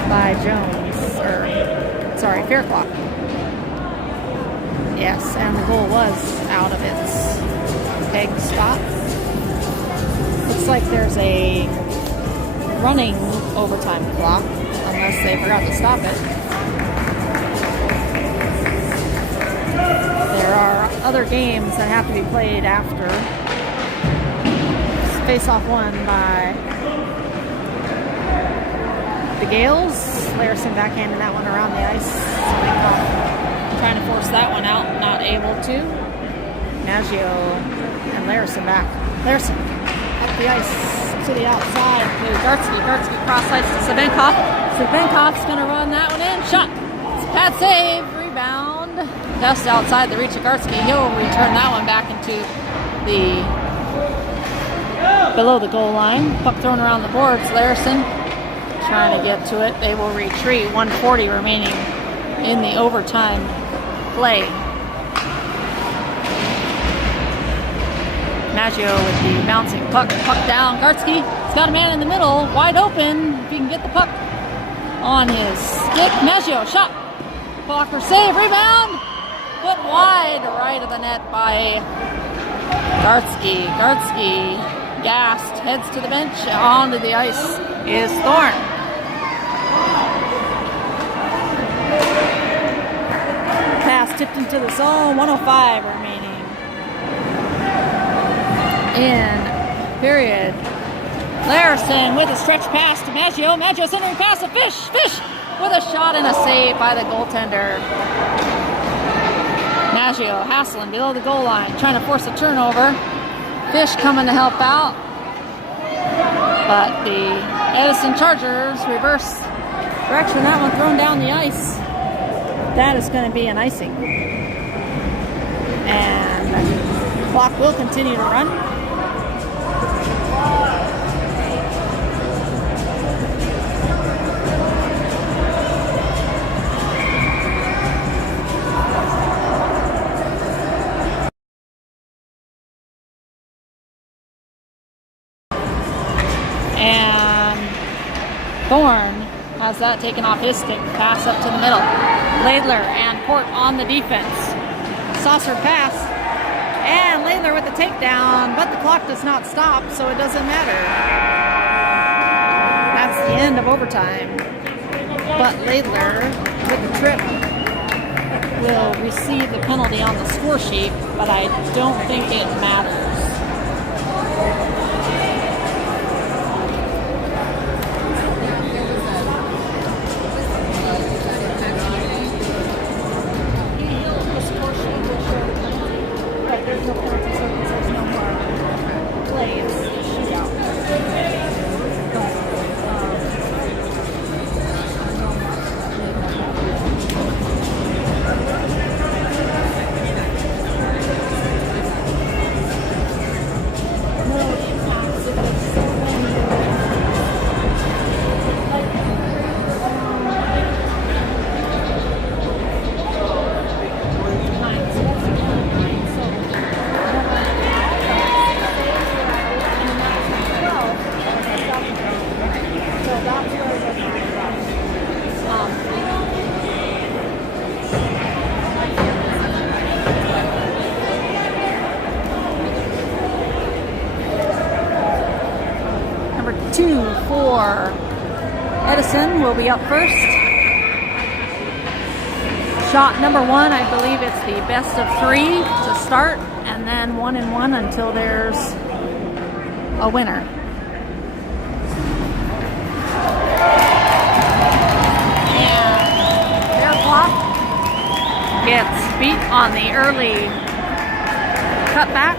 by Jones, Fairclough. Yes, and the goal was out of its peg spot. Looks like there's a running overtime clock, unless they forgot to stop it. There are other games that have to be played after. Face-off won by the Gaels. Larrison backhanded that one around the ice. Trying to force that one out, not able to. Maggio and Larrison back. Larrison up the ice to the outside to Gartzke. Gartzke cross ice to Sabenkov. Sabenkov's going to run that one in. Shot. It's a pad save. Rebound. Just outside the reach of Gartzke. He'll return that one back into the below the goal line. Puck thrown around the boards. Larrison trying to get to it. They will retreat. 1:40 remaining in the overtime play. Maggio with the bouncing puck. Puck down. Gartzke. He's got a man in the middle. Wide open. If he can get the puck on his stick. Maggio. Shot. Blocker save. Rebound. Put wide right of the net by Gartzke. Gartzke, gassed, heads to the bench. Onto the ice is Thorne. Pass tipped into the zone. 1:05 remaining in period. Larrison with a stretch pass to Maggio. Maggio centering pass to Fish. Fish with a shot and a save by the goaltender. Maggio hassling below the goal line, trying to force a turnover. Fish coming to help out. But the Edison Chargers reverse direction. That one thrown down the ice. That is going to be an icing. And the clock will continue to run. And Thorne has that taken off his stick. Pass up to the middle. Laidler and Port on the defense. Saucer pass. And Laidler with with the takedown, but the clock does not stop, so it doesn't matter. That's the end of overtime. But Laidler, with the trip, will receive the penalty on the score sheet, but I don't think it matters. There's no penalty, so there's no more play. It's a shootout. Number 2 for Edison will be up first. Shot number 1, I believe it's the best of 3 to start, and then 1 and 1 until there's a winner. And their clock gets beat on the early cutback.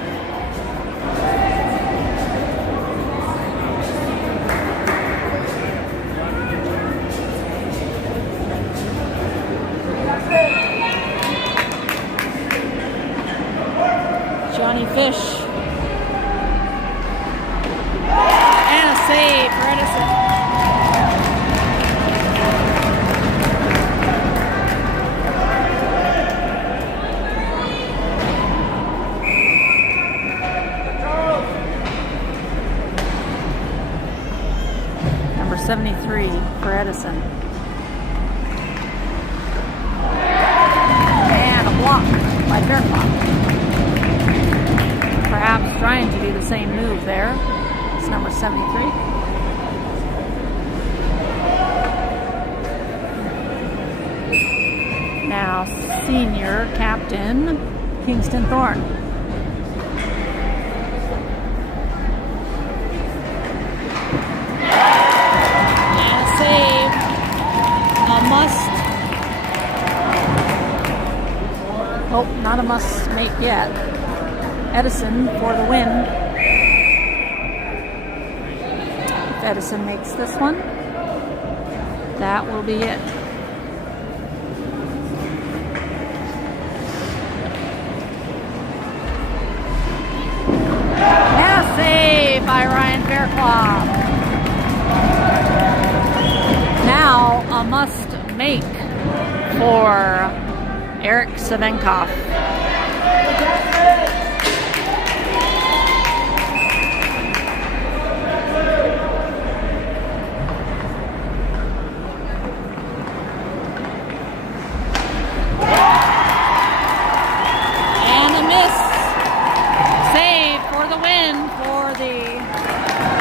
Johnny Fish. And a save for Edison. Number 73 for Edison. And a block by Fairclough. Perhaps trying to do the same move there. It's number 73. Now, senior captain, Kingston Thorne. And a save. A must. Oh, not a must make yet. Edison for the win. If Edison makes this one, that will be it. And a save by Ryan Fairclough. Now a must make for Eric Savenkov.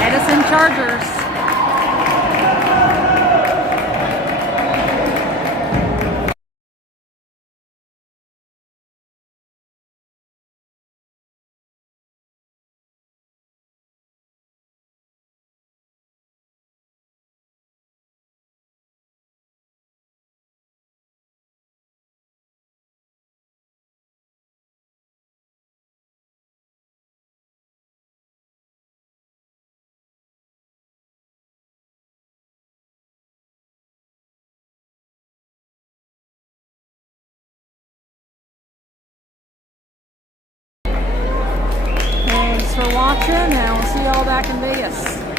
Edison Chargers. Thanks for watching, and we'll see y'all back in Vegas.